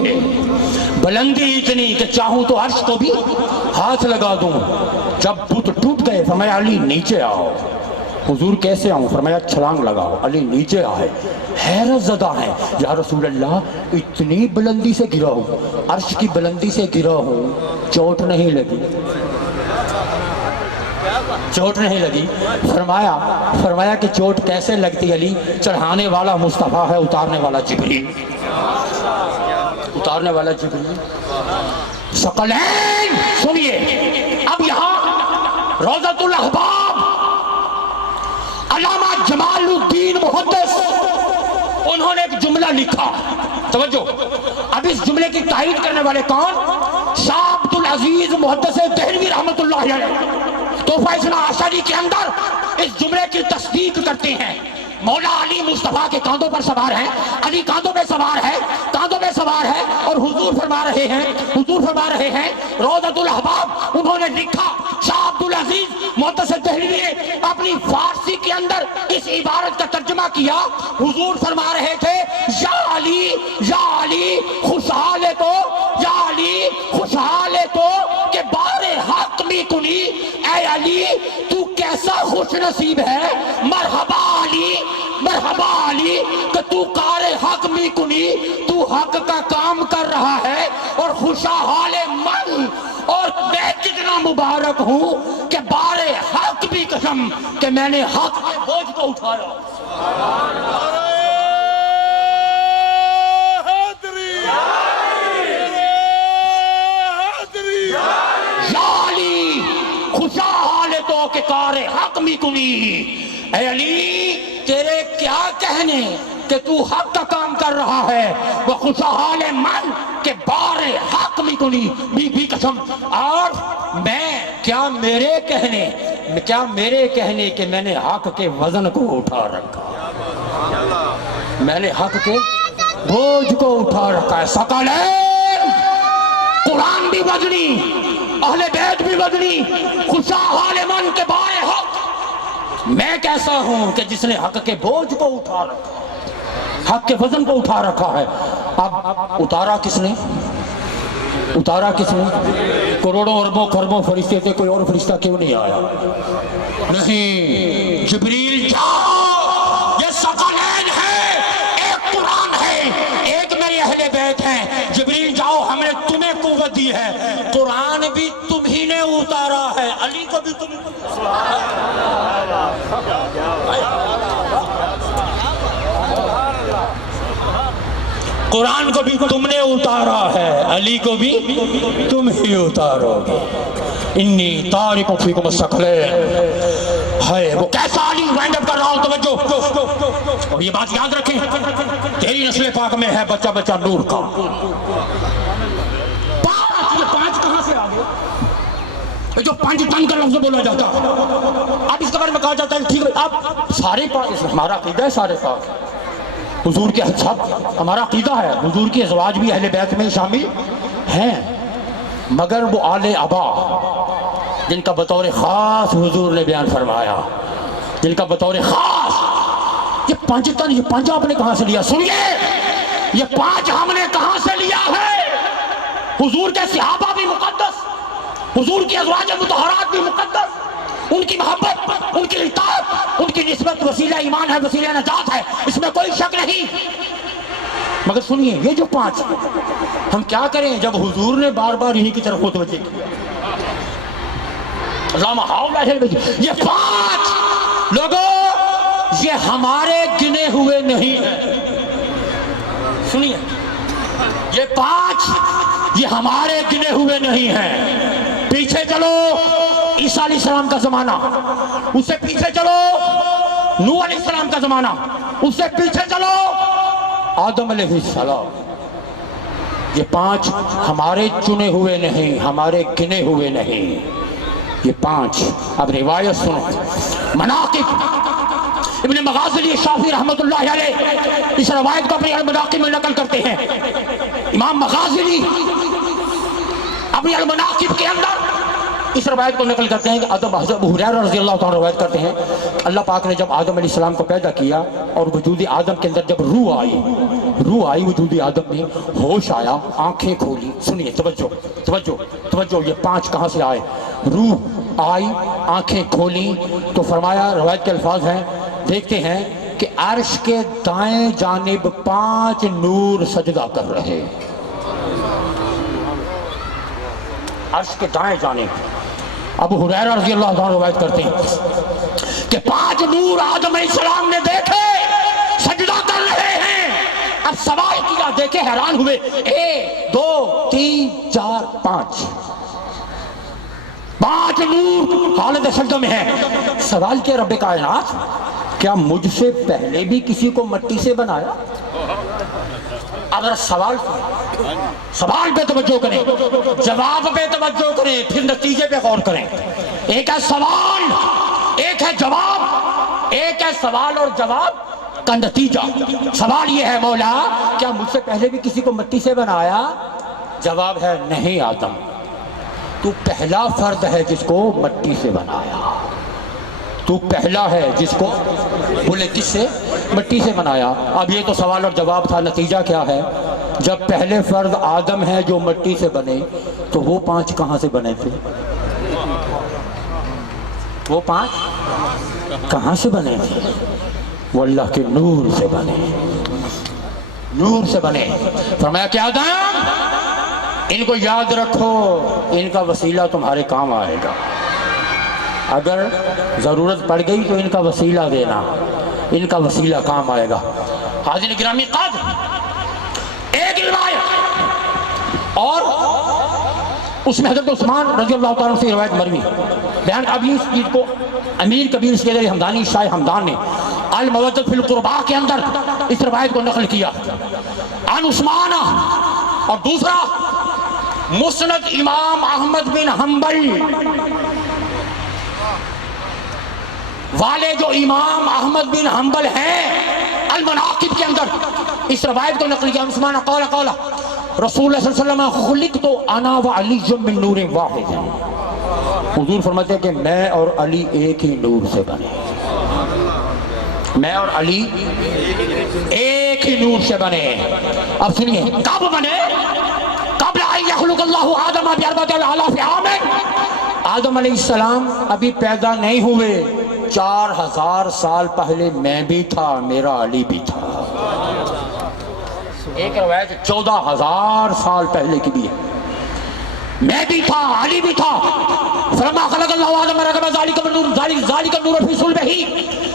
بلندی اتنی کہ چاہوں تو عرش کو بھی ہاتھ لگا دوں۔ جب بت ٹوٹ گئے فرمایا علی نیچے آؤ۔ حضور کیسے آؤں؟ فرمایا چھلانگ لگاؤ۔ علی نیچے آئے، حیرت زدہ ہیں، یا رسول اللہ اتنی بلندی سے گرا ہوں، عرش کی بلندی سے گرا ہوں، چوٹ نہیں لگی، چوٹ نہیں لگی؟ فرمایا کہ چوٹ کیسے لگتی علی؟ چڑھانے والا مصطفیٰ ہے، اتارنے والا جبریل، اتارنے والا جبریل۔ ثقلین سنیے، اب یہاں روضۃ الاحباب علامہ جمال الدین محدث انہوں نے ایک جملہ لکھا، توجہ، اب اس جملے کی تائید کرنے والے کون؟ شاہ عبد العزیز محدث دہلوی رحمۃ اللہ علیہ، تحفہ اثنا عشری کے اندر اس جملے کی تصدیق کرتے ہیں۔ مولا علی مصطفیٰ کے کاندھوں پر سوار ہیں، علی کاندھوں پہ سوار ہے، کاندھوں پہ سوار ہے، اور حضور فرما رہے ہیں روضۃ الاحباب انہوں نے لکھا۔ شاہ عبد العزیز محدث دہلوی نے اپنی فارسی کے اندر اس عبارت کا ترجمہ کیا۔ حضور فرما رہے تھے، یا علی خوشحال ہے تو، یا علی خوشحال ہے تو کہ بار حق می کنی، اے علی تو کیسا خوش نصیب ہے، مرحبا علی کہ تو کار حق می کنی، تو حق کا کام کر رہا ہے، اور خوشحال من، اور میں کتنا مبارک ہوں کہ بار حق بھی قسم کہ میں نے حق کے بوجھ کو اٹھایا۔ یا علی خوشحال تو کہ کار حق می کنی، اے علی تیرے کیا کہنے کہ تو حق کا کام کر رہا ہے، وہ خوشحال من کے بار حق بھی قسم، اور میرے کہنے کہ میں نے حق کے وزن کو اٹھا رکھا، میں نے حق کے بوجھ کو اٹھا رکھا ہے۔ ثقلین، قرآن بھی وزنی، اہل بیت بھی وزنی، خوشحال من کے بار حق۔ میں کیسا ہوں کہ جس نے حق کے بوجھ کو اٹھا رکھا، حق کے وزن کو اٹھا رکھا ہے۔ اب اتارا کس نے؟ کروڑوں اربوں خربوں فرشتے تھے، کوئی اور فرشتہ کیوں نہیں آیا؟ نہیں، جبریل جاؤ، یہ ثقلین ہے، ایک قرآن ہے، ایک میرے اہل بیت ہیں، جبریل جاؤ، ہم نے تمہیں قوت دی ہے، قرآن بھی تم ہی نے اتارا ہے، علی کو بھی تم قرآن کو بھی تم نے اتارا ہے، علی کو بھی تم ہی اتارو گے۔ انی تارک فیکم الثقلین، ہے وہ کیسا علی، وائنڈ اپ کر رہا ہوں، توجہ، اور یہ بات یاد رکھیں، تیری نسل پاک میں ہے بچہ بچہ نور کا۔ یہ پانچ کہاں سے آ گئے؟ جو 5 ٹن کا لفظ بولا جاتا، اب اس کے بارے میں کہا جاتا ہے ٹھیک ہے، اب سارے ہمارا عقیدہ ہے، سارے پاک حضور کے سب ہمارا عقیدہ ہے، حضور کی ازواج بھی اہل بیت میں شامل ہیں، مگر وہ آل ابا جن کا بطور خاص حضور نے بیان فرمایا، جن کا بطور خاص، یہ 5 ٹن، یہ 5 آپ نے کہاں سے لیا؟ سنیے، یہ 5 ہم نے کہاں سے لیا ہے؟ حضور کے صحابہ بھی مقدس، حضور کی ازواج مطہرات بھی مقدس، ان کی محبت، ان کی اطاعت، ان کی نسبت وسیلہ ایمان ہے، وسیلہ نجات ہے، اس میں کوئی شک نہیں۔ مگر سنیے، یہ جو 5 ہم کیا کریں جب حضور نے بار بار انہی کی طرف متوجہ کیا؟ یہ 5 لوگوں، یہ ہمارے گنے ہوئے نہیں ہیں، سنیے، یہ 5 یہ ہمارے گنے ہوئے نہیں ہیں۔ پیچھے چلو، عیسیٰ علیہ السلام کا زمانہ، اس سے پیچھے چلو نوح علیہ السلام کا زمانہ، اس سے پیچھے چلو آدم علیہ السلام، یہ 5 ہمارے چنے ہوئے نہیں، ہمارے گنے ہوئے نہیں، یہ 5۔ اب روایت سنو، مناقب ابن مغازلی شافعی رحمت اللہ علیہ اس روایت کو اپنی المناقب میں نقل کرتے ہیں۔ امام مغازلی اپنی المناقب کے اندر اس روایت کو نقل کرتے ہیں کہ حضرت ابو ہریرہ رضی اللہ تعالیٰ روایت کرتے ہیں، اللہ پاک نے جب آدم علیہ السلام کو پیدا کیا اور وجود آدم کے اندر جب روح آئی وجود آدم میں، ہوش آیا، آنکھیں کھولی، سنیے توجہ، یہ 5 کہاں سے آئے؟ روح آئی، آنکھیں کھولی، تو فرمایا، روایت کے الفاظ ہیں، دیکھتے ہیں کہ عرش کے دائیں جانب 5 نور سجدہ کر رہے، عرش کے دائیں جانب۔ ابو ہریرہ رضی اللہ عنہ روایت کرتے ہیں کہ 5 نور آدم علیہ السلام نے دیکھے سجدہ کر رہے ہیں۔ اب سوال کیا، دیکھے حیران ہوئے، 1 2 3 4 5 نور حالت سجدہ میں ہے۔ سوال کیا، رب کائنات کیا مجھ سے پہلے بھی کسی کو مٹی سے بنایا؟ اگر سوال پہ توجہ کریں، جواب پہ توجہ کریں، پھر نتیجے پہ غور کریں۔ ایک ہے سوال، ایک ہے جواب، ایک ہے سوال اور جواب کا نتیجہ۔ سوال یہ ہے، مولا کیا مجھ سے پہلے بھی کسی کو مٹی سے بنایا؟ جواب ہے نہیں آدم، تو پہلا فرد ہے جس کو مٹی سے بنایا، تو پہلا ہے جس کو، بولے کس سے؟ مٹی سے بنایا۔ اب یہ تو سوال اور جواب تھا، نتیجہ کیا ہے؟ جب پہلے فرد آدم ہے جو مٹی سے بنے، تو وہ 5 کہاں سے بنے تھے؟ وہ 5 کہاں سے بنے تھے؟ وہ اللہ کے نور سے بنے، نور سے بنے۔ فرمایا کہ آدم ان کو یاد رکھو، ان کا وسیلہ تمہارے کام آئے گا، اگر ضرورت پڑ گئی تو ان کا وسیلہ دینا، ان کا وسیلہ کام آئے گا۔ حاضرین گرامی قدر، ایک روایت اور اس میں حضرت عثمان رضی اللہ تعالیٰ سے روایت مروی بیان، ابھی اس چیز کو امیر کبیر سید علی حمدانی شاہ حمدان نے المودۃ فی القربا کے اندر اس روایت کو نقل کیا عن عثمان، اور دوسرا مسند امام احمد بن حنبل والے جو امام احمد بن حنبل ہیں المناقب کے اندر اس روایت کو نقل کیا عثمان قال قال رسول اللہ صلی اللہ علیہ وسلم خلقت انا وعلی من نور واحد، حضور فرماتے ہیں کہ میں اور علی ایک ہی نور سے بنے، میں اور علی ایک ہی نور سے بنے۔ اب سنیے کب بنے؟ قبل ان یخلق اللہ آدم باربعۃ آلاف عام، آدم علیہ السلام ابھی پیدا نہیں ہوئے، 4000 سال پہلے میں بھی تھا، میرا علی بھی تھا۔ ایک روایت 14000 سال پہلے کی بھی ہے، میں بھی تھا، علی بھی تھا۔ فلما خلق اللہ آدم رکب ذالک النور فی صلبہ،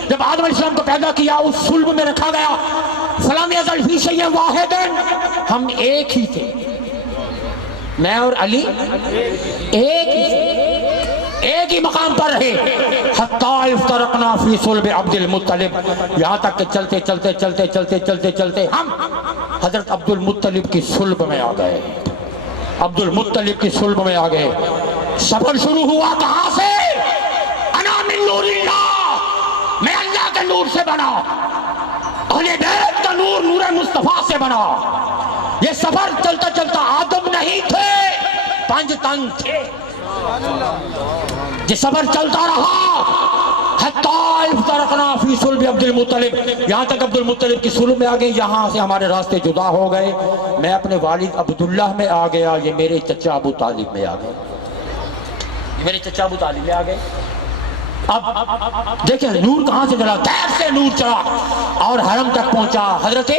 جب آدم علیہ السلام کو پیدا کیا اس صلب میں رکھا گیا، فلم یزل فی شیء واحد، ہم ایک ہی تھے، میں اور علی ایک ہی مقام پر رہے، حتی افترقنا فی صلب عبد المطلب، یہاں تک کہ چلتے چلتے چلتے چلتے چلتے چلتے ہم حضرت عبد المطلب کی صلب میں آ گئے، عبد المطلب کی صلب میں آ گئے۔ سفر شروع ہوا کہاں سے؟ انا من نور اللہ، میں اللہ کے نور سے بنا، اہل بیت کا نور نور مصطفیٰ سے بنا۔ یہ سفر چلتا چلتا آدم نہیں تھے، 5 تن تھے، یہ سفر چلتا رہا حتی افترقنا فی صلب عبد المطلب، یہاں تک عبد المطلب کی صلب میں آ گئے، یہاں سے ہمارے راستے جدا ہو گئے، میں اپنے والد عبداللہ میں آ گیا، یہ میرے چچا ابو طالب میں آ گئے، میرے چچا ابو طالب میں آ گئے۔ اب دیکھیں نور کہاں سے چلا؟ غیب سے نور چلا اور حرم تک پہنچا۔ حضرت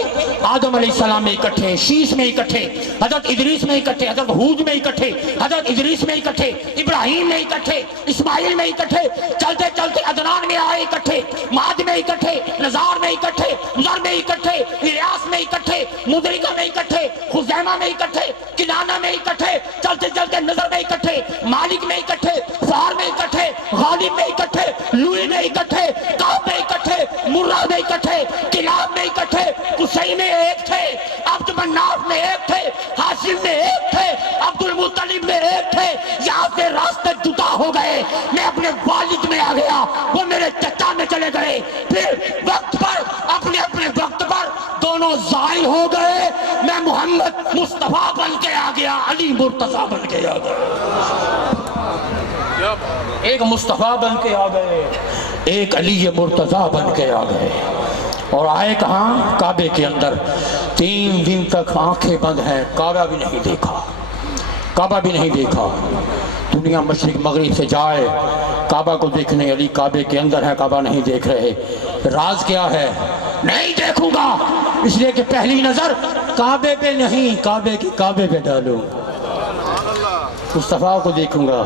آدم علیہ السلام میں اکٹھے، شیش میں اکٹھے، حضرت ادریس میں اکٹھے، حضرت ہود میں اکٹھے، حضرت ادریس میں اکٹھے، ابراہیم میں اکٹھے، اسماعیل میں اکٹھے، چلتے چلتے عدنان میں آئے اکٹھے، معد میں اکٹھے، نزار میں اکٹھے، مزر میں اکٹھے، الیاس میں اکٹھے، مدرکہ میں اکٹھے، خزیمہ میں اکٹھے، کنانہ میں اکٹھے، چلتے چلتے نظر میں اکٹھے، مالک میں اکٹھے، فار میں اکٹھے، غالب میں اکٹھے، لوئی میں اکٹھے، کعب میں اکٹھے، مرہ میں اکٹھے، کلاب میں اکٹھے، قصی میں ایک تھے، عبد مناف میں ایک تھے، ہاشم میں ایک تھے، عبد المطلب میں ایک تھے، یہاں سے راستے جدا ہو گئے، میں اپنے والد میں آ گیا، وہ میرے چچا میں چلے گئے، پھر وقت پر اپنے اپنے وقت پر دونوں ظاہر ہو گئے، میں محمد مصطفیٰ بن کے آ گیا، علی مرتضیٰ بن کے آ گیا، ایک مصطفیٰ بن کے آ گئے، ایک علی مرتضیٰ بن کے آ گئے۔ اور آئے کہاں؟ کعبے کے اندر، 3 دن تک آنکھیں بند ہیں، کعبہ بھی نہیں دیکھا، کعبہ بھی نہیں دیکھا۔ دنیا مشرق مغرب سے جائے کعبہ کو دیکھنے، علی کعبے کے اندر ہے، کعبہ نہیں دیکھ رہے۔ راز کیا ہے؟ نہیں دیکھوں گا، اس لیے کہ پہلی نظر کعبے پہ نہیں، کعبے کی کعبے پہ ڈالوں، مصطفیٰ کو دیکھوں گا۔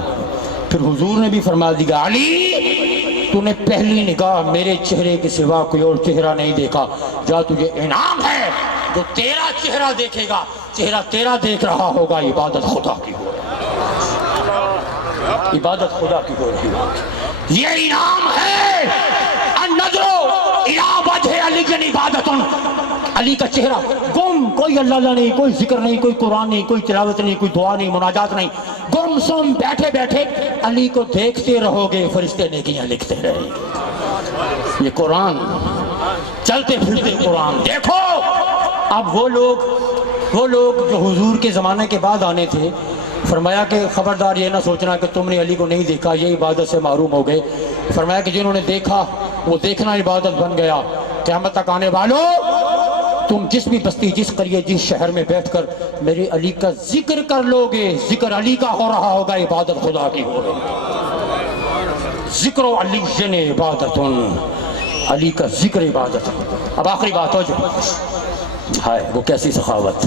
پھر حضور نے بھی فرما دیا، علی تو نے پہلی نگاہ میرے چہرے کے سوا کوئی اور چہرہ نہیں دیکھا، جا تجھے انعام ہے، جو تیرا چہرہ دیکھے گا، چہرہ تیرا دیکھ رہا ہوگا، عبادت خدا کی ہو رہی، عبادت خدا کی ہو رہی، یہ انعام ہے۔ النظر الی وجہ علی عبادت، علی کا چہرہ گم، کوئی اللہ نہیں، کوئی ذکر نہیں، کوئی قرآن نہیں، کوئی تلاوت نہیں، کوئی دعا نہیں، مناجات نہیں، گم سم بیٹھے بیٹھے علی کو دیکھتے رہو گے، فرشتے نیکیاں لکھتے رہیں گے۔ یہ قرآن، چلتے پھرتے قرآن دیکھو۔ اب وہ لوگ جو حضور کے زمانے کے بعد آنے تھے، فرمایا کہ خبردار یہ نہ سوچنا کہ تم نے علی کو نہیں دیکھا، یہ عبادت سے محروم ہو گئے۔ فرمایا کہ جنہوں نے دیکھا وہ دیکھنا عبادت بن گیا۔ قیامت تک آنے والوں، تم جس بھی بستی، جس قریے، جس شہر میں بیٹھ کر میرے علی کا ذکر کر لو گے، ذکر علی کا ہو رہا ہوگا، عبادت خدا کی ہو رہی، ذکر علی جن عبادت، علی کا ذکر عبادت۔ اب آخری بات ہو جو ہے وہ کیسی سخاوت،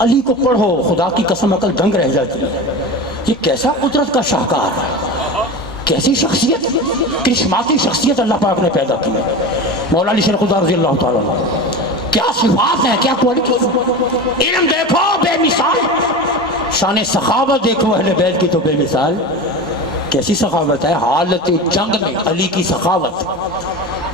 علی کو پڑھو، خدا کی قسم عقل دنگ رہ جاتی ہے، یہ کیسا قدرت کا شاہکار، کیسی شخصیت، کرشماتی شخصیت اللہ پاک نے پیدا کی ہے۔ مولا علی شیخ خدا رضی اللہ تعالیٰ عنہ، کیا صفات ہیں، کیا کوالٹی، علم دیکھو بے مثال، شان سخاوت دیکھو اہل بیت کی تو بے مثال، کیسی سخاوت ہے، حالت جنگ میں علی کی سخاوت۔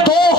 2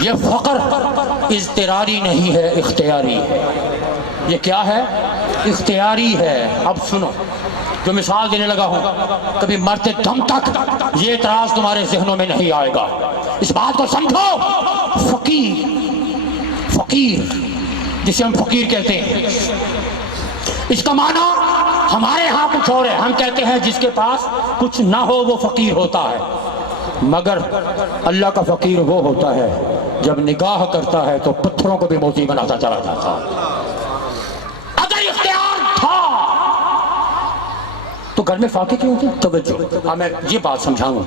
یہ فقر اضطراری نہیں ہے، اختیاری ہے۔ یہ کیا ہے؟ اختیاری ہے۔ اب سنو، جو مثال دینے لگا ہوں کبھی مرتے دم تک یہ اعتراض تمہارے ذہنوں میں نہیں آئے گا۔ اس بات کو سمجھو، فقیر جسے ہم فقیر کہتے ہیں، اس کا معنی ہمارے ہاں کچھ اور ہے۔ ہم کہتے ہیں جس کے پاس کچھ نہ ہو وہ فقیر ہوتا ہے، مگر اللہ کا فقیر وہ ہوتا ہے جب نگاہ کرتا ہے تو پتھروں کو بھی موتی بناتا چلا جاتا ہے۔ اگر اختیار تھا تو گھر میں فاقے کیوں تھے؟ توجہ، میں یہ بات سمجھاؤں،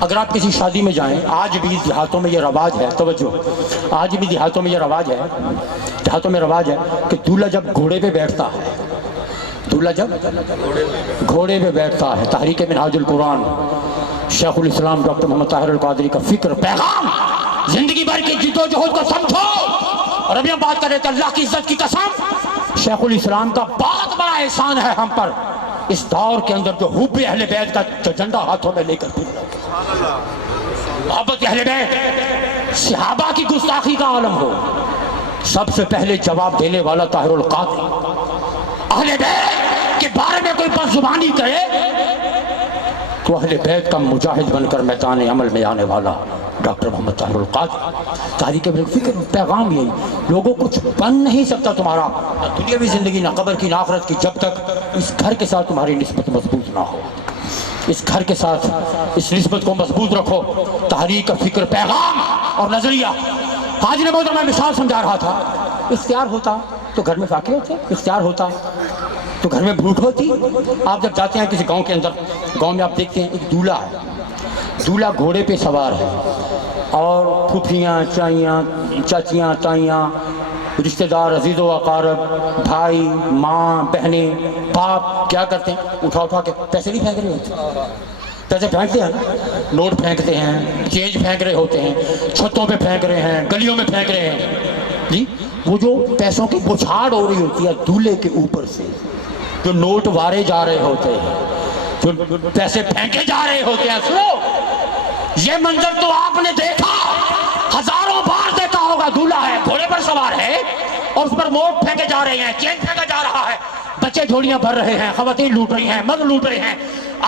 اگر آپ کسی شادی میں جائیں، آج بھی دیہاتوں میں یہ رواج ہے، توجہ، آج بھی دیہاتوں میں یہ رواج ہے کہ دولہا جب گھوڑے پہ بیٹھتا ہے، تحریک منہاج القرآن شیخ الاسلام ڈاکٹر محمد طاہر القادری کا فکر، پیغام، زندگی بھر کی جد و جہد کو سمجھو۔ اور ابھی ہم بات کر رہے تھے، اللہ کی عزت کی قسم، شیخ الاسلام کا بہت بڑا احسان ہے ہم پر اس دور کے اندر، جو حب اہل بیت کا جھنڈا ہاتھوں میں لے کر پھر رہے، محبت اہل بیت، صحابہ کی گستاخی کا عالم ہو، سب سے پہلے جواب دینے والا طاہر القادری۔ اہل بیت کے بارے میں کوئی بد زبانی کرے تو اہل بیت کا مجاہد بن کر میدان عمل میں آنے والا ڈاکٹر محمد طاہر القادری۔ تحریک فکر پیغام یہی، لوگوں کچھ بن نہیں سکتا تمہارا، نہ دنیاوی زندگی، نہ قبر کی، نہ آخرت کی، جب تک اس گھر کے ساتھ تمہاری نسبت مضبوط نہ ہو۔ اس گھر کے ساتھ اس نسبت کو مضبوط رکھو۔ تحریک فکر پیغام اور نظریہ، حاجی نے بہت میں مثال سمجھا رہا تھا، اختیار ہوتا تو گھر میں فاقے ہوتے، اختیار ہوتا تو گھر میں بھوک ہوتی۔ آپ جب جاتے ہیں کسی گاؤں کے اندر، گاؤں میں آپ دیکھتے ہیں ایک دولہا ہے، دولہا گھوڑے پہ سوار ہے، اور پھوپھیاں، چائیاں، چاچیاں، تائیاں، رشتہ دار، عزیز و اقارب، بھائی، ماں، بہنیں، باپ کیا کرتے ہیں؟ اٹھا کے پیسے نہیں پھینک رہے ہوتے، پیسے پھینکتے ہیں، نوٹ پھینکتے ہیں، چینج پھینک رہے ہوتے ہیں، چھتوں پہ پھینک رہے ہیں، گلیوں میں پھینک رہے ہیں جی۔ وہ جو پیسوں کی بچھاڑ ہو رہی ہوتی ہے دولہے کے اوپر سے، جو نوٹ وارے جا رہے ہوتے ہیں، جو پیسے پھینکے جا رہے ہوتے ہیں، سنو، یہ منظر تو آپ نے دیکھا، ہزاروں بار دیکھا ہوگا۔ دولہا ہے، گھوڑے پر سوار ہے، اور اس پر نوٹ پھینکے جا رہے ہیں، چینج پھینکا جا رہا ہے، بچے جھولیاں بھر رہے ہیں، خواتین لوٹ رہی ہیں، مرد لوٹ رہے ہیں۔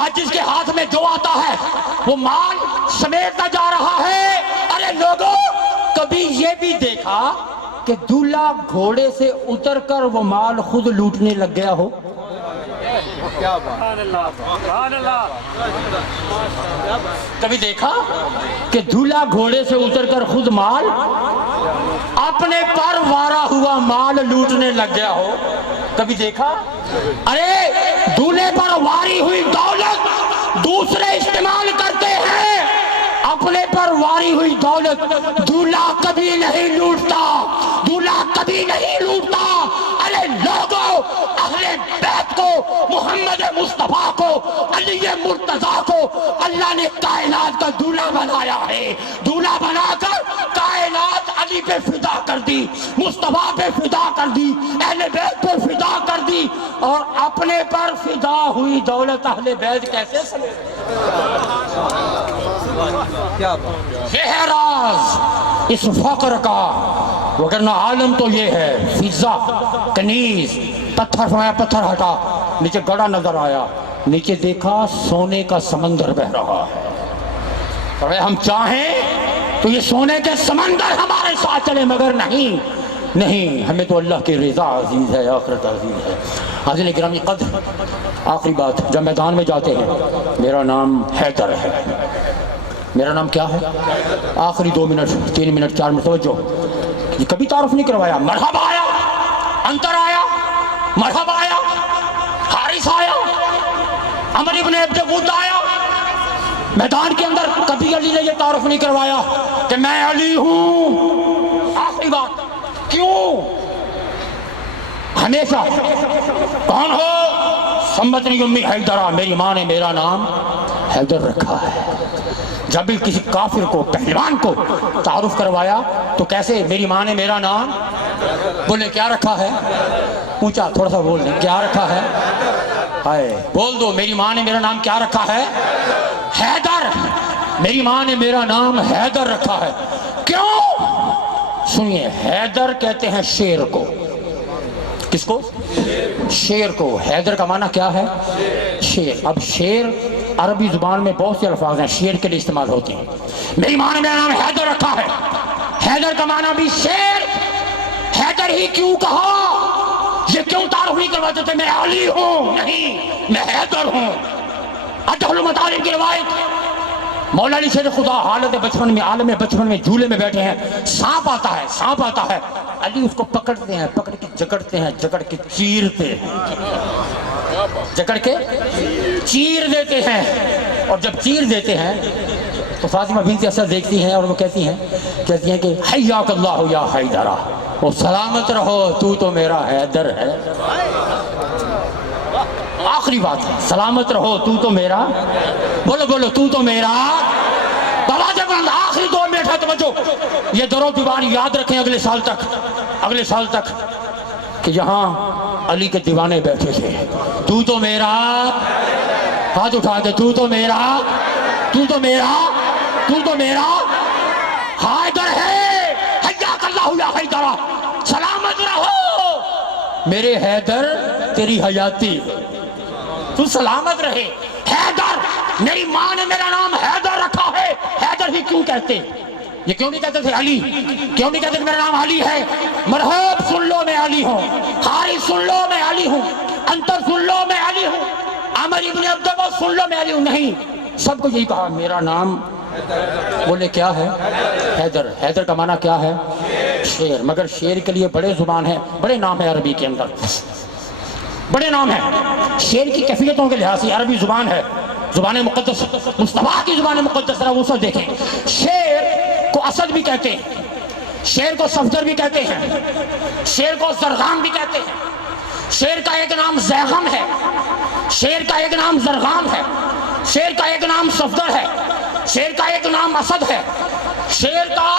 آج جس کے ہاتھ میں جو آتا ہے وہ مال سمیٹتا جا رہا ہے۔ ارے لوگوں، کبھی یہ بھی دیکھا کہ دولہا گھوڑے سے اتر کر وہ مال خود لوٹنے لگ گیا ہو؟ کبھی دیکھا کہ دولہا گھوڑے سے اتر کر خود مال، اپنے پر وارا ہوا مال لوٹنے لگ گیا ہو؟ کبھی دیکھا؟ ارے دولہے پر واری ہوئی دولت دوسرے استعمال کرتے ہیں، اپنے پر واری ہوئی دولت دولہا کبھی نہیں لوٹتا، دولہا کبھی نہیں لوٹتا۔ ارے لوگوں، اہل بیت کو، محمد مصطفیٰ کو، علی مرتضیٰ کو اللہ نے کائنات کا دولہا بنایا ہے، دولہا بنا کر کائنات علی پہ فدا کر دی، مصطفیٰ پہ فدا کر دی، اہل بیت پہ فدا کر دی، اور اپنے پر فدا ہوئی دولت اہل بیت کیسے سمجھے؟ یہ ہے راز اس فقر کا، وگرنہ عالم تو یہ ہے، فضا، کنیز، پتھر فرمایا پتھر ہٹا، نیچے گڑا نظر آیا، نیچے دیکھا سونے کا سمندر بہ رہا ہے۔ فرمایا ہم چاہیں تو یہ سونے کے سمندر ہمارے ساتھ چلے، مگر نہیں، ہمیں تو اللہ کی رضا عزیز ہے، آخرت عزیز ہے۔ حاضرین گرامی قدر، آخری بات، جب میدان میں جاتے ہیں، میرا نام حیدر ہے، میرا نام کیا ہے؟ آخری 2 منٹ، 3 منٹ، 4 منٹ، توجہ، یہ کبھی تعارف نہیں کروایا، مرحبا آیا، انتر آیا، مرحبا آیا، حارث آیا، عمر ابن عبد ود آیا، میدان کے اندر کبھی علی نے یہ تعارف نہیں کروایا کہ میں علی ہوں۔ آخری بات، کیوں؟ ہمیشہ کون ہو؟ سمتنی امی حیدرہ، میری ماں نے میرا نام حیدر رکھا ہے۔ جب بھی کسی کافر کو، پہلوان کو تعارف کروایا تو کیسے؟ میری ماں نے میرا نام، بولے کیا رکھا ہے؟ اونچا تھوڑا سا بول دیں، کیا رکھا ہے؟ ہائے بول دو، میری ماں نے میرا نام کیا رکھا ہے؟ حیدر، میری ماں نے میرا نام حیدر رکھا ہے۔ کیوں؟ سنیے، حیدر کہتے ہیں شیر کو. کس کو؟ شیر کو. حیدر کا معنی کیا ہے؟ شیر. اب شیر عربی زبان میں بہت سے الفاظ ہیں شیر کے لیے استعمال ہوتے ہیں. میری ماں نے میرا نام حیدر رکھا ہے. حیدر کا معنی بھی شیر. حیدر ہی کیوں کہا؟ یہ کیوں تعارف نہیں کرواتے تھے میں علی ہوں؟ نہیں، میں حیدر ہوں. اجہل مطالب کی روایت، مولا علی شیر خدا حالت بچپن میں، عالم بچپن میں جھولے میں بیٹھے ہیں، سانپ آتا ہے. علی اس کو پکڑتے ہیں، پکڑ کے جکڑتے ہیں، جکڑ کے چیرتے ہیں، جکڑ کے چیر دیتے ہیں. اور جب چیر دیتے ہیں تو فاطمہ بنت اسد دیکھتی ہیں اور وہ کہتی ہیں کہ حیاک اللہ یا حیدرہ، وہ سلامت رہو تو تو میرا حیدر ہے. آخری بات ہے، سلامت رہو تو تو میرا، بولو تو تو میرا. بابا جب آخری دور میں بیٹھا، توجہ، یہ درو دیوان یاد رکھیں اگلے سال تک کہ یہاں علی کے دیوانے بیٹھے تھے. تو تو میرا، ہاتھ اٹھا کے تو تو میرا حیدر ہے. حیاک اللہ یا حیدرہ، سلامت رہو میرے حیدر، تیری حیاتی تو سلامت رہے. حیدر، میری ماں نے میرا نام حیدر رکھا ہے. حیدر ہی کیوں کہتے؟ یہ کیوں نہیں کہتے تھے علی؟ کیوں نہیں کہتے کہ میرا نام علی ہے؟ مرحوب سن لو میں علی ہوں، حاری سن لو میں علی ہوں، انتر سن لو میں علی ہوں، عمر ابن عبداللہ سن لو میں علی ہوں. نہیں، سب کو یہی کہا میرا نام. بولے کیا ہے؟ حیدر. حیدر کا معنی کیا ہے؟ شیر. مگر شیر کے لیے بڑے زبان ہیں، بڑے نام ہیں عربی کے اندر، بڑے نام ہیں. شیر کی کیفیتوں کے لحاظ سے عربی زبان ہے، زبان مقدس، مصطفیٰ کی زبان مقدس ہے. وہ سب دیکھیں، شیر کو اسد بھی کہتے ہیں، شیر کو صفدر بھی کہتے ہیں، شیر کو زرغام بھی کہتے ہیں. شیر کا ایک نام زیغم ہے، شیر کا ایک نام زرغام ہے، شیر کا ایک نام صفدر ہے، شیر کا ایک نام اسد ہے، شیر کا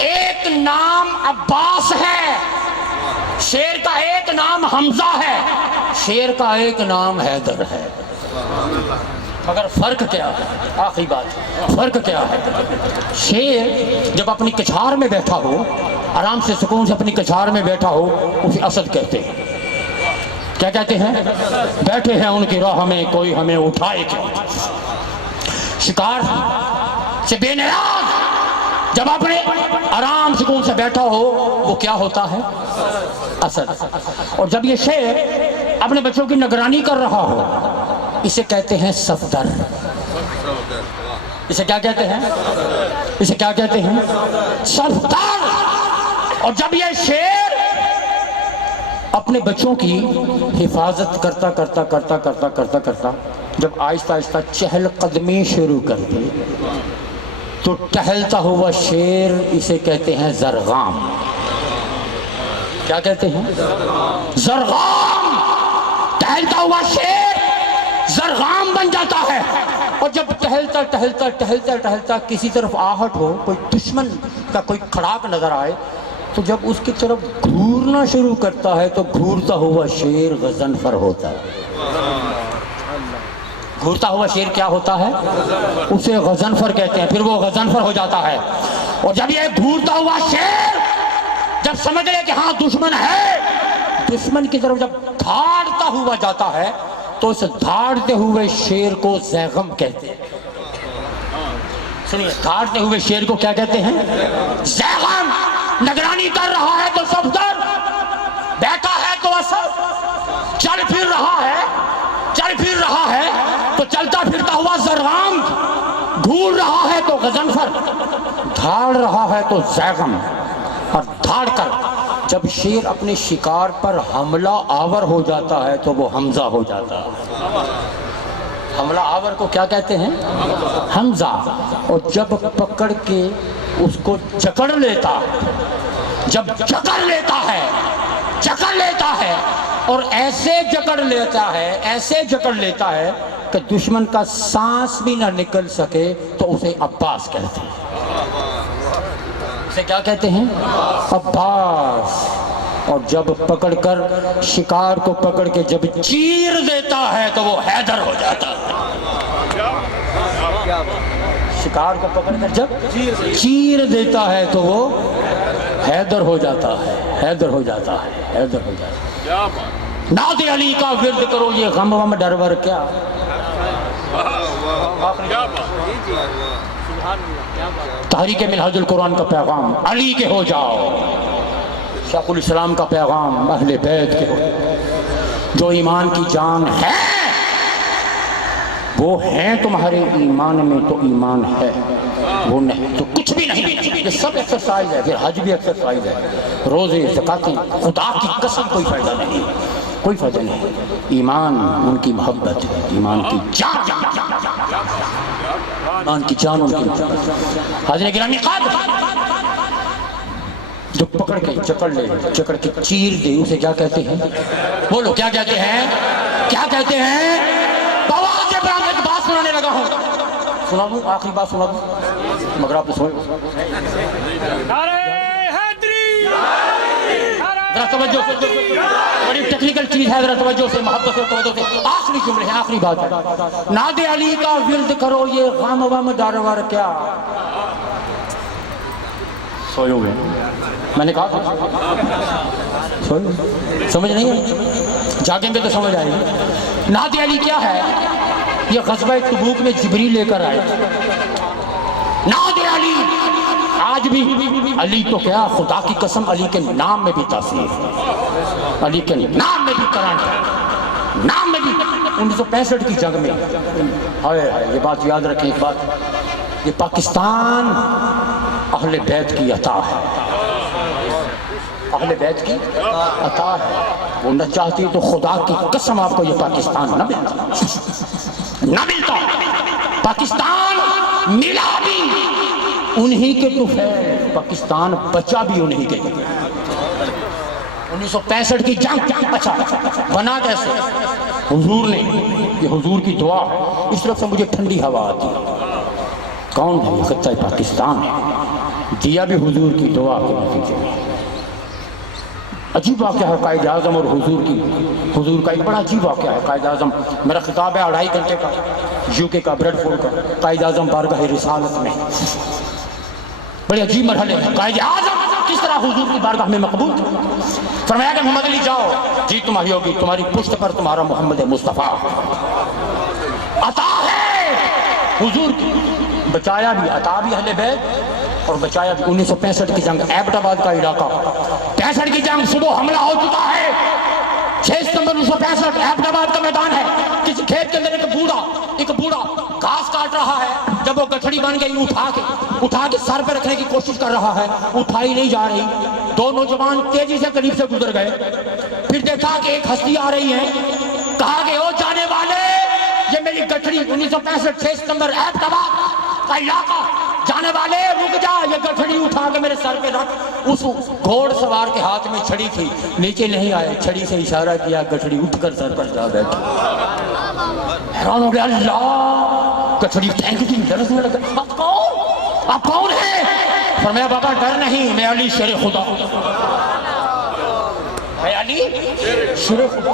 ایک نام عباس ہے، شیر کا ایک نام حمزہ ہے، شیر کا ایک نام حیدر ہے. مگر فرق کیا ہے؟ آخری بات، فرق کیا ہے؟ شیر جب اپنی کچھار میں بیٹھا ہو، آرام سے سکون سے اپنی کچھار میں بیٹھا ہو، اسے اسد کہتے ہیں. کیا کہتے ہیں؟ بیٹھے ہیں ان کی راہ میں، کوئی ہمیں اٹھائے کیوں. شکار سے بے نیاز جب اپنے آرام سکون سے بیٹھا ہو، وہ کیا ہوتا ہے؟ اسد. اور جب یہ شیر اپنے بچوں کی نگرانی کر رہا ہو، اسے کہتے ہیں صفدر. اسے کیا کہتے ہیں؟ اسے کیا کہتے ہیں؟ صفدر. اور جب یہ شیر اپنے بچوں کی حفاظت کرتا جب آہستہ آہستہ چہل قدمی شروع کر دی، تو ٹہلتا ہوا شیر اسے کہتے ہیں زرغام. کیا کہتے ہیں؟ زرغام. ٹہلتا ہوا شیر زرغام بن جاتا ہے. اور جب ٹہلتا کسی طرف آہٹ ہو، کوئی دشمن کا کوئی کھڑاک نظر آئے، تو جب اس کی طرف گھورنا شروع کرتا ہے تو گھورتا ہوا شیر غضنفر ہوتا ہے. گھورتا ہوا شیر کیا ہوتا ہے؟ اسے غضنفر کہتے ہیں. پھر وہ غضنفر ہو جاتا ہے. اور جب یہ گھورتا ہوا شیر جب سمجھ لے کہ ہاں دشمن ہے، دشمن کی طرف جب دھاڑتا ہوا جاتا ہے، تو اس دھاڑتے ہوئے شیر کو زیغم کہتے ہیں. سنیے، دھاڑتے ہوئے شیر کو کیا کہتے ہیں؟ زیغم. نگرانی کر رہا ہے تو صفدر، بیٹھا ہے تو اسد، چل پھر رہا ہے تو چلتا پھرتا ہوا زرغام، گھور رہا ہے تو غضنفر، دھاڑ رہا ہے تو زیغم. اور دھاڑ کر جب شیر اپنے شکار پر حملہ آور ہو جاتا ہے تو وہ حمزہ ہو جاتا ہے. حملہ آور کو کیا کہتے ہیں؟ حمزہ. اور جب پکڑ کے اس کو جکڑ لیتا ہے اور ایسے جکڑ لیتا ہے کہ دشمن کا سانس بھی نہ نکل سکے، تو اسے عباس کہتے ہیں. اسے کیا کہتے ہیں؟ عباس. اور جب پکڑ کر شکار کو پکڑ کے جب چیر دیتا ہے تو وہ حیدر ہو جاتا ہے. شکار کو پکڑ کر جب چیر دیتا ہے تو وہ حیدر ہو جاتا ہے، حیدر ہو جاتا ہے، حیدر ہو جاتا ہے۔ کیا بات، نعت علی کا ورد کرو یہ غم وم ڈر ور کیا۔ کیا بات، تحریک منہاج القرآن کا پیغام، علی کے ہو جاؤ۔ شیخ الاسلام کا پیغام، اہل بیت کے ہو جاؤ۔ جو ایمان کی جان ہے وہ ہیں تمہارے ایمان میں تو ایمان ہے، وہ نہیں تو کچھ بھی نہیں۔ یہ سب ایکسرسائز ہے، پھر حج بھی ایکسرسائز ہے، روزے زکاتیں، خدا کی قسم کوئی فائدہ نہیں، کوئی فائدہ نہیں۔ ایمان ان کی محبت ہے، ایمان کی جان، ایمان کی جان ان کی۔ حاضرین گرامی، جو پکڑ کے جکڑ لے، جکڑ کے چیر دے، اسے کیا کہتے ہیں؟ بولو کیا کہتے ہیں؟ کیا کہتے ہیں؟ بواز ابراہیم ایک بات سنانے لگا ہوں، سنا دوں آخری بات سنا دوں مگر آپ سنو۔ نعرہ حیدری، ذرا توجہ سے، بڑی ٹیکنیکل چیز ہے، ذرا توجہ سے، محبت سے، توجہ سے۔ آخری جملے ہیں، آخری بات ہے۔ نعت علی کا ورد کرو یہ غم وم ڈر ور کیا۔ سوئے ہوئے میں نے کہا سوئے ہوئے، سمجھ نہیں ہے؟ جاگیں گے تو سمجھ آئے گی۔ نعت علی کیا ہے؟ یہ غزوہ تبوک میں جبریل لے کر آئے تھے۔ نعت علی آج بھی، علی تو کیا، خدا کی قسم علی کے نام میں بھی تاثیر ہے، علی کے نام میں بھی کرنٹ ہے، نام میں بھی۔ 1965 کی جنگ میں، ہائے ہائے، یہ بات یاد رکھیں ایک بات، یہ پاکستان اہل بیت کی عطا ہے، اہل بیت کی عطا ہے۔ وہ نہ چاہتی تو خدا کی قسم آپ کو یہ پاکستان نہ ملتا، نہ ملتا۔ پاکستان ملا بھی انہی کے طفیل، پاکستان بچا بھی انہی کے۔ 1965 کی جنگ اچھا بنا کیسے؟ حضور نے، یہ حضور کی دعا ہے۔ اس طرف سے مجھے ٹھنڈی ہوا آتی ہے، کون ہے؟ یہ خطہ پاکستان ہے، دیا بھی حضور کی دعا کے نتیجے میں۔ عجیب واقعہ ہے قائد اعظم اور حضور کا ایک بڑا عجیب واقعہ ہے۔ قائد اعظم، میرا خطاب ہے 2.5 گھنٹے کا، یو کے کا، بریڈ فورڈ کا، قائد اعظم بارگاہ رسالت میں۔ بڑے عجیب مرحلے ہیں۔ قائد اعظم کس طرح حضور کی بارگاہ میں مقبول تھے۔ فرمایا کہ محمد علی جاؤ، جی تمہاری ہوگی، تمہاری پشت پر تمہارا محمد مصطفیٰ عطا ہے حضور کی۔ بچایا بھی، عطا بھی اہل بیت اور بچایا بھی۔ 1965 کی جنگ، ایبٹ آباد کا علاقہ، 65 کی جنگ، صبح حملہ ہو چکا ہے۔ 6 ستمبر 1965 ایبٹ آباد کا میدان ہے۔ کسی کھیت کے اندر ایک بوڑھا گھاس کاٹ رہا ہے۔ جب وہ گٹھڑی بن گئی، اٹھا کے سر پہ رکھنے کی کوشش کر رہا ہے، اٹھائی نہیں جا رہی۔ 2 نوجوان تیزی سے قریب سے گزر گئے، پھر دیکھا کہ ایک ہستی آ رہی ہے، کہا کہ او جانے والے، یہ میری گٹھڑی، 1965 6 ستمبر ایبٹ آباد کا علاقہ، جانے والے رک جا، یہ گٹھڑی اٹھا کے میرے سر پہ رکھ۔ اس گھوڑ سوار کے ہاتھ میں چھڑی تھی، نیچے نہیں آئے، چھڑی سے اشارہ کیا، گٹھڑی اٹھ کر سر پر جا بیٹھی۔ حیران ہو گیا، اللہ، گٹھڑی پھینک دی، لرزنے لگا۔ آپ کون ہیں؟ فرمایا بابا ڈر نہیں، میں علی شیر خدا، میں علی شیر خدا۔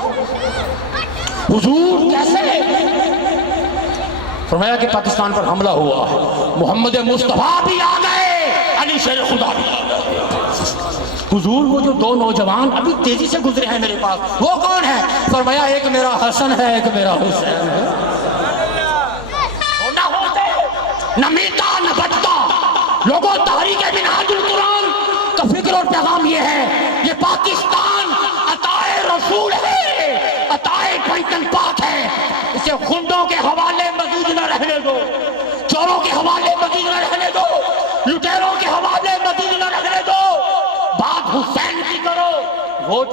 حضور کیسے؟ فرمایا کہ پاکستان پر حملہ ہوا ہے، محمد مصطفیٰ بھی آ گئے، علی شیر خدا بھی آ گئے۔ حضور وہ جو 2 نوجوان ابھی تیزی سے گزرے ہیں میرے پاس، وہ کون ہے؟ فرمایا ایک میرا حسن ہے، ایک میرا حسین ہے۔ نہ ہوتے، نہ ملتا، نہ بچتا۔ لوگوں، تحریک منہاج القرآن کا فکر اور پیغام یہ ہے، یہ پاکستان عطائے رسول ہے، عطائے کوئٹن پاک ہے۔ اسے خندوں کے حوالے مزید نہ رہنے دو، چوروں کے حوالے مزید نہ رہنے دو، لٹیروں کے حوالے مزید نہ رہنے دو۔ بات حسین کی کرو، ووٹ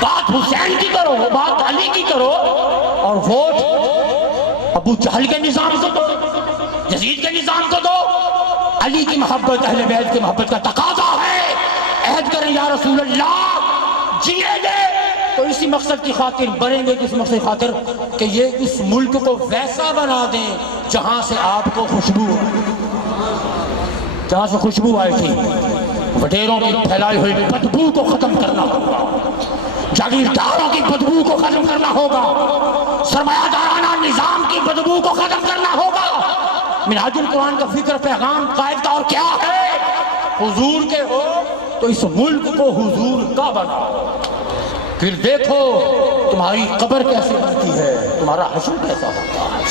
بات حسین کی کرو، بات علی کی کرو، اور ووٹ ابو جہل کے نظام کو دو، یزید کے نظام کو دو۔ علی کی محبت، اہل بیت کی محبت کا تقاضا ہے۔ عہد کریں یا رسول اللہ، جیے گے تو اسی مقصد کی خاطر، بنیں گے اس مقصد کی خاطر کہ یہ اس ملک کو ویسا بنا دیں جہاں سے آپ کو خوشبو، جہاں سے خوشبو آئی تھی۔ وڈیروں کی پھیلائی ہوئی بدبو کو ختم کرنا ہوگا، جاگیرداروں کی بدبو کو ختم کرنا ہوگا، سرمایہ دارانہ نظام کی بدبو کو ختم کرنا ہوگا۔ منہاج القرآن کا فکر پیغام قائد کا اور کیا ہے؟ حضور کے ہو تو اس ملک کو حضور کا بناؤ، پھر دیکھو تمہاری قبر کیسے بنتی ہے، تمہارا حشر کیسا ہوتا ہے۔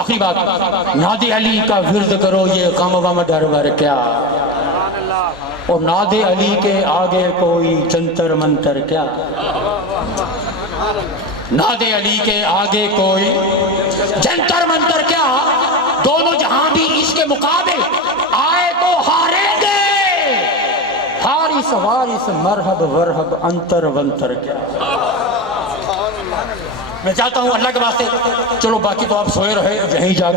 آخری بات، ناد علی کا ورد کرو یہ غم غم ڈر ور کیا، اور ناد علی کے آگے کوئی جنتر منتر کیا، ناد علی کے آگے کوئی جنتر منتر کیا، دونوں جہاں بھی اس کے مقابل آئے تو ہاریں گے، حارث وارث مرحب ورحب انتر ونتر کیا۔ میں چاہتا ہوں اللہ کے واسطے، چلو باقی تو آپ سوئے رہے یہیں جاگ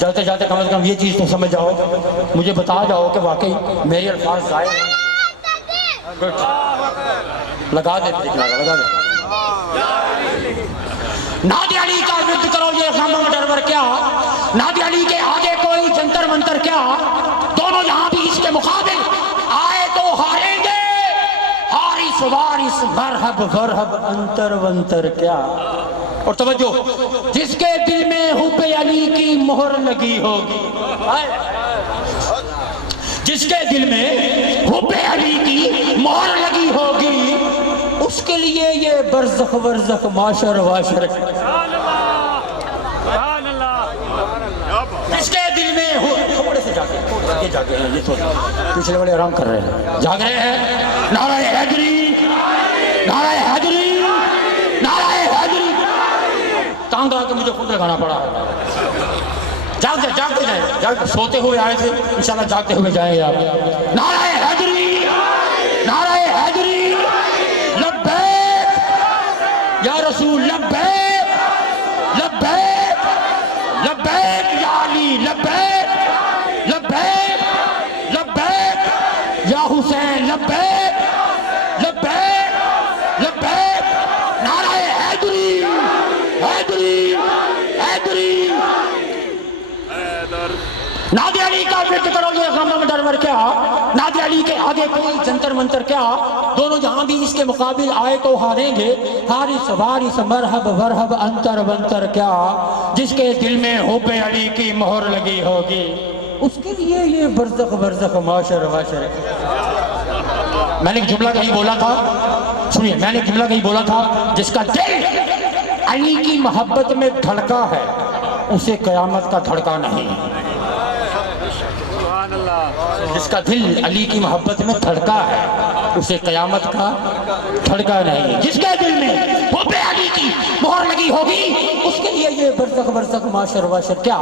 جاتے جاتے کم از کم یہ چیز تو سمجھ جاؤ، مجھے بتا جاؤ کہ واقعی میرے الفاظ ضائع ہیں۔ لگا دے لگا دے۔ ناد علی کا ورد کرو یہ غم ڈر ور کیا، ناد علی کے آگے کوئی جنتر منتر کیا، دونوں یہاں بھی اس کے مقابل آئے تو ہاریں گے، حارث وارث مرحب ورحب انتر ونتر کیا۔ اور توجہ، جس کے دل میں حب علی کی مہر لگی ہوگی، جس کے دل میں حب علی کی مہر لگی ہوگی، اس کے لیے یہ برزخ ورزخ معاشر واشر، جس کے دل میں تھوڑے سے جاگے ہیں، یہ تو پچھلے والے آرام کر رہے ہیں، جاگ رہے ہیں۔ نعرہ حیدری، نعرہ حیدری، نعرہ حیدری، تانگ آ کے مجھے خود لگانا پڑا ہے۔ جاگتے جائیں، جاگتے سوتے ہوئے آئے تھے، انشاءاللہ جاگتے ہوئے جائیں آپ۔ نعرہ حیدری، نعرہ حیدری، لبیک یا رسول، لبیک لبیک لبیک یا علی، لبیک لبیک لبیک یا حسین، لبیک لبیک لبیک، نعرہ حیدری حیدری حیدری۔ ناد علی کا ورد کرو یہ غم ڈر ور کیا، ناد علی کے آگے کوئی جنتر منتر کیا، دونوں جہاں بھی اس کے مقابل آئے تو ہاریں گے، حارث وارث مرحب ورحب انتر ونتر کیا، جس کے دل میں حب علی کی مہر لگی ہوگی، اس کے لیے یہ برزخ برزخ معاشر واشر۔ میں نے ایک جملہ کہیں بولا تھا، سنیے، میں نے ایک جملہ کہیں بولا تھا، جس کا دل علی کی محبت میں دھڑکا ہے اسے قیامت کا دھڑکا نہیں، جس کا دل علی کی محبت میں دھڑکا ہے اسے قیامت کا دھڑکا نہیں، جس کے دل میں حب علی کی مہر لگی ہوگی اس کے لیے یہ برزخ برزخ معاشر واشر کیا۔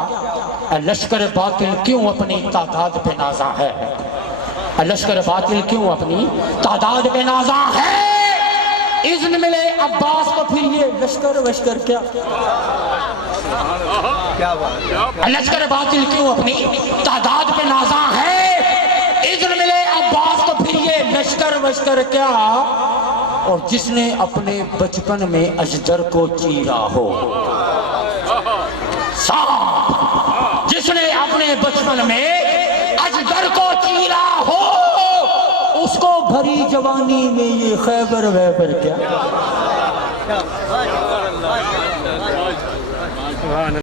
لشکر باطل کیوں اپنی تعداد پہ نازاں ہے، لشکر باطل کیوں اپنی تعداد پہ نازاں ہے، اذن ملے عباس کو پھر یہ لشکر وشکر کیا۔ لشکر باطل کیوں اپنی تعداد پہ نازاں ہے، اذن ملے عباس کو پھر یہ لشکر وشکر کیا۔ اور جس نے اپنے بچپن میں اجدر کو چیرا ہو، سانپ جس نے اپنے بچپن میں اجدر کو چیرا ہو، اس کو بھری جوانی میں یہ خیبر ویبر کیا۔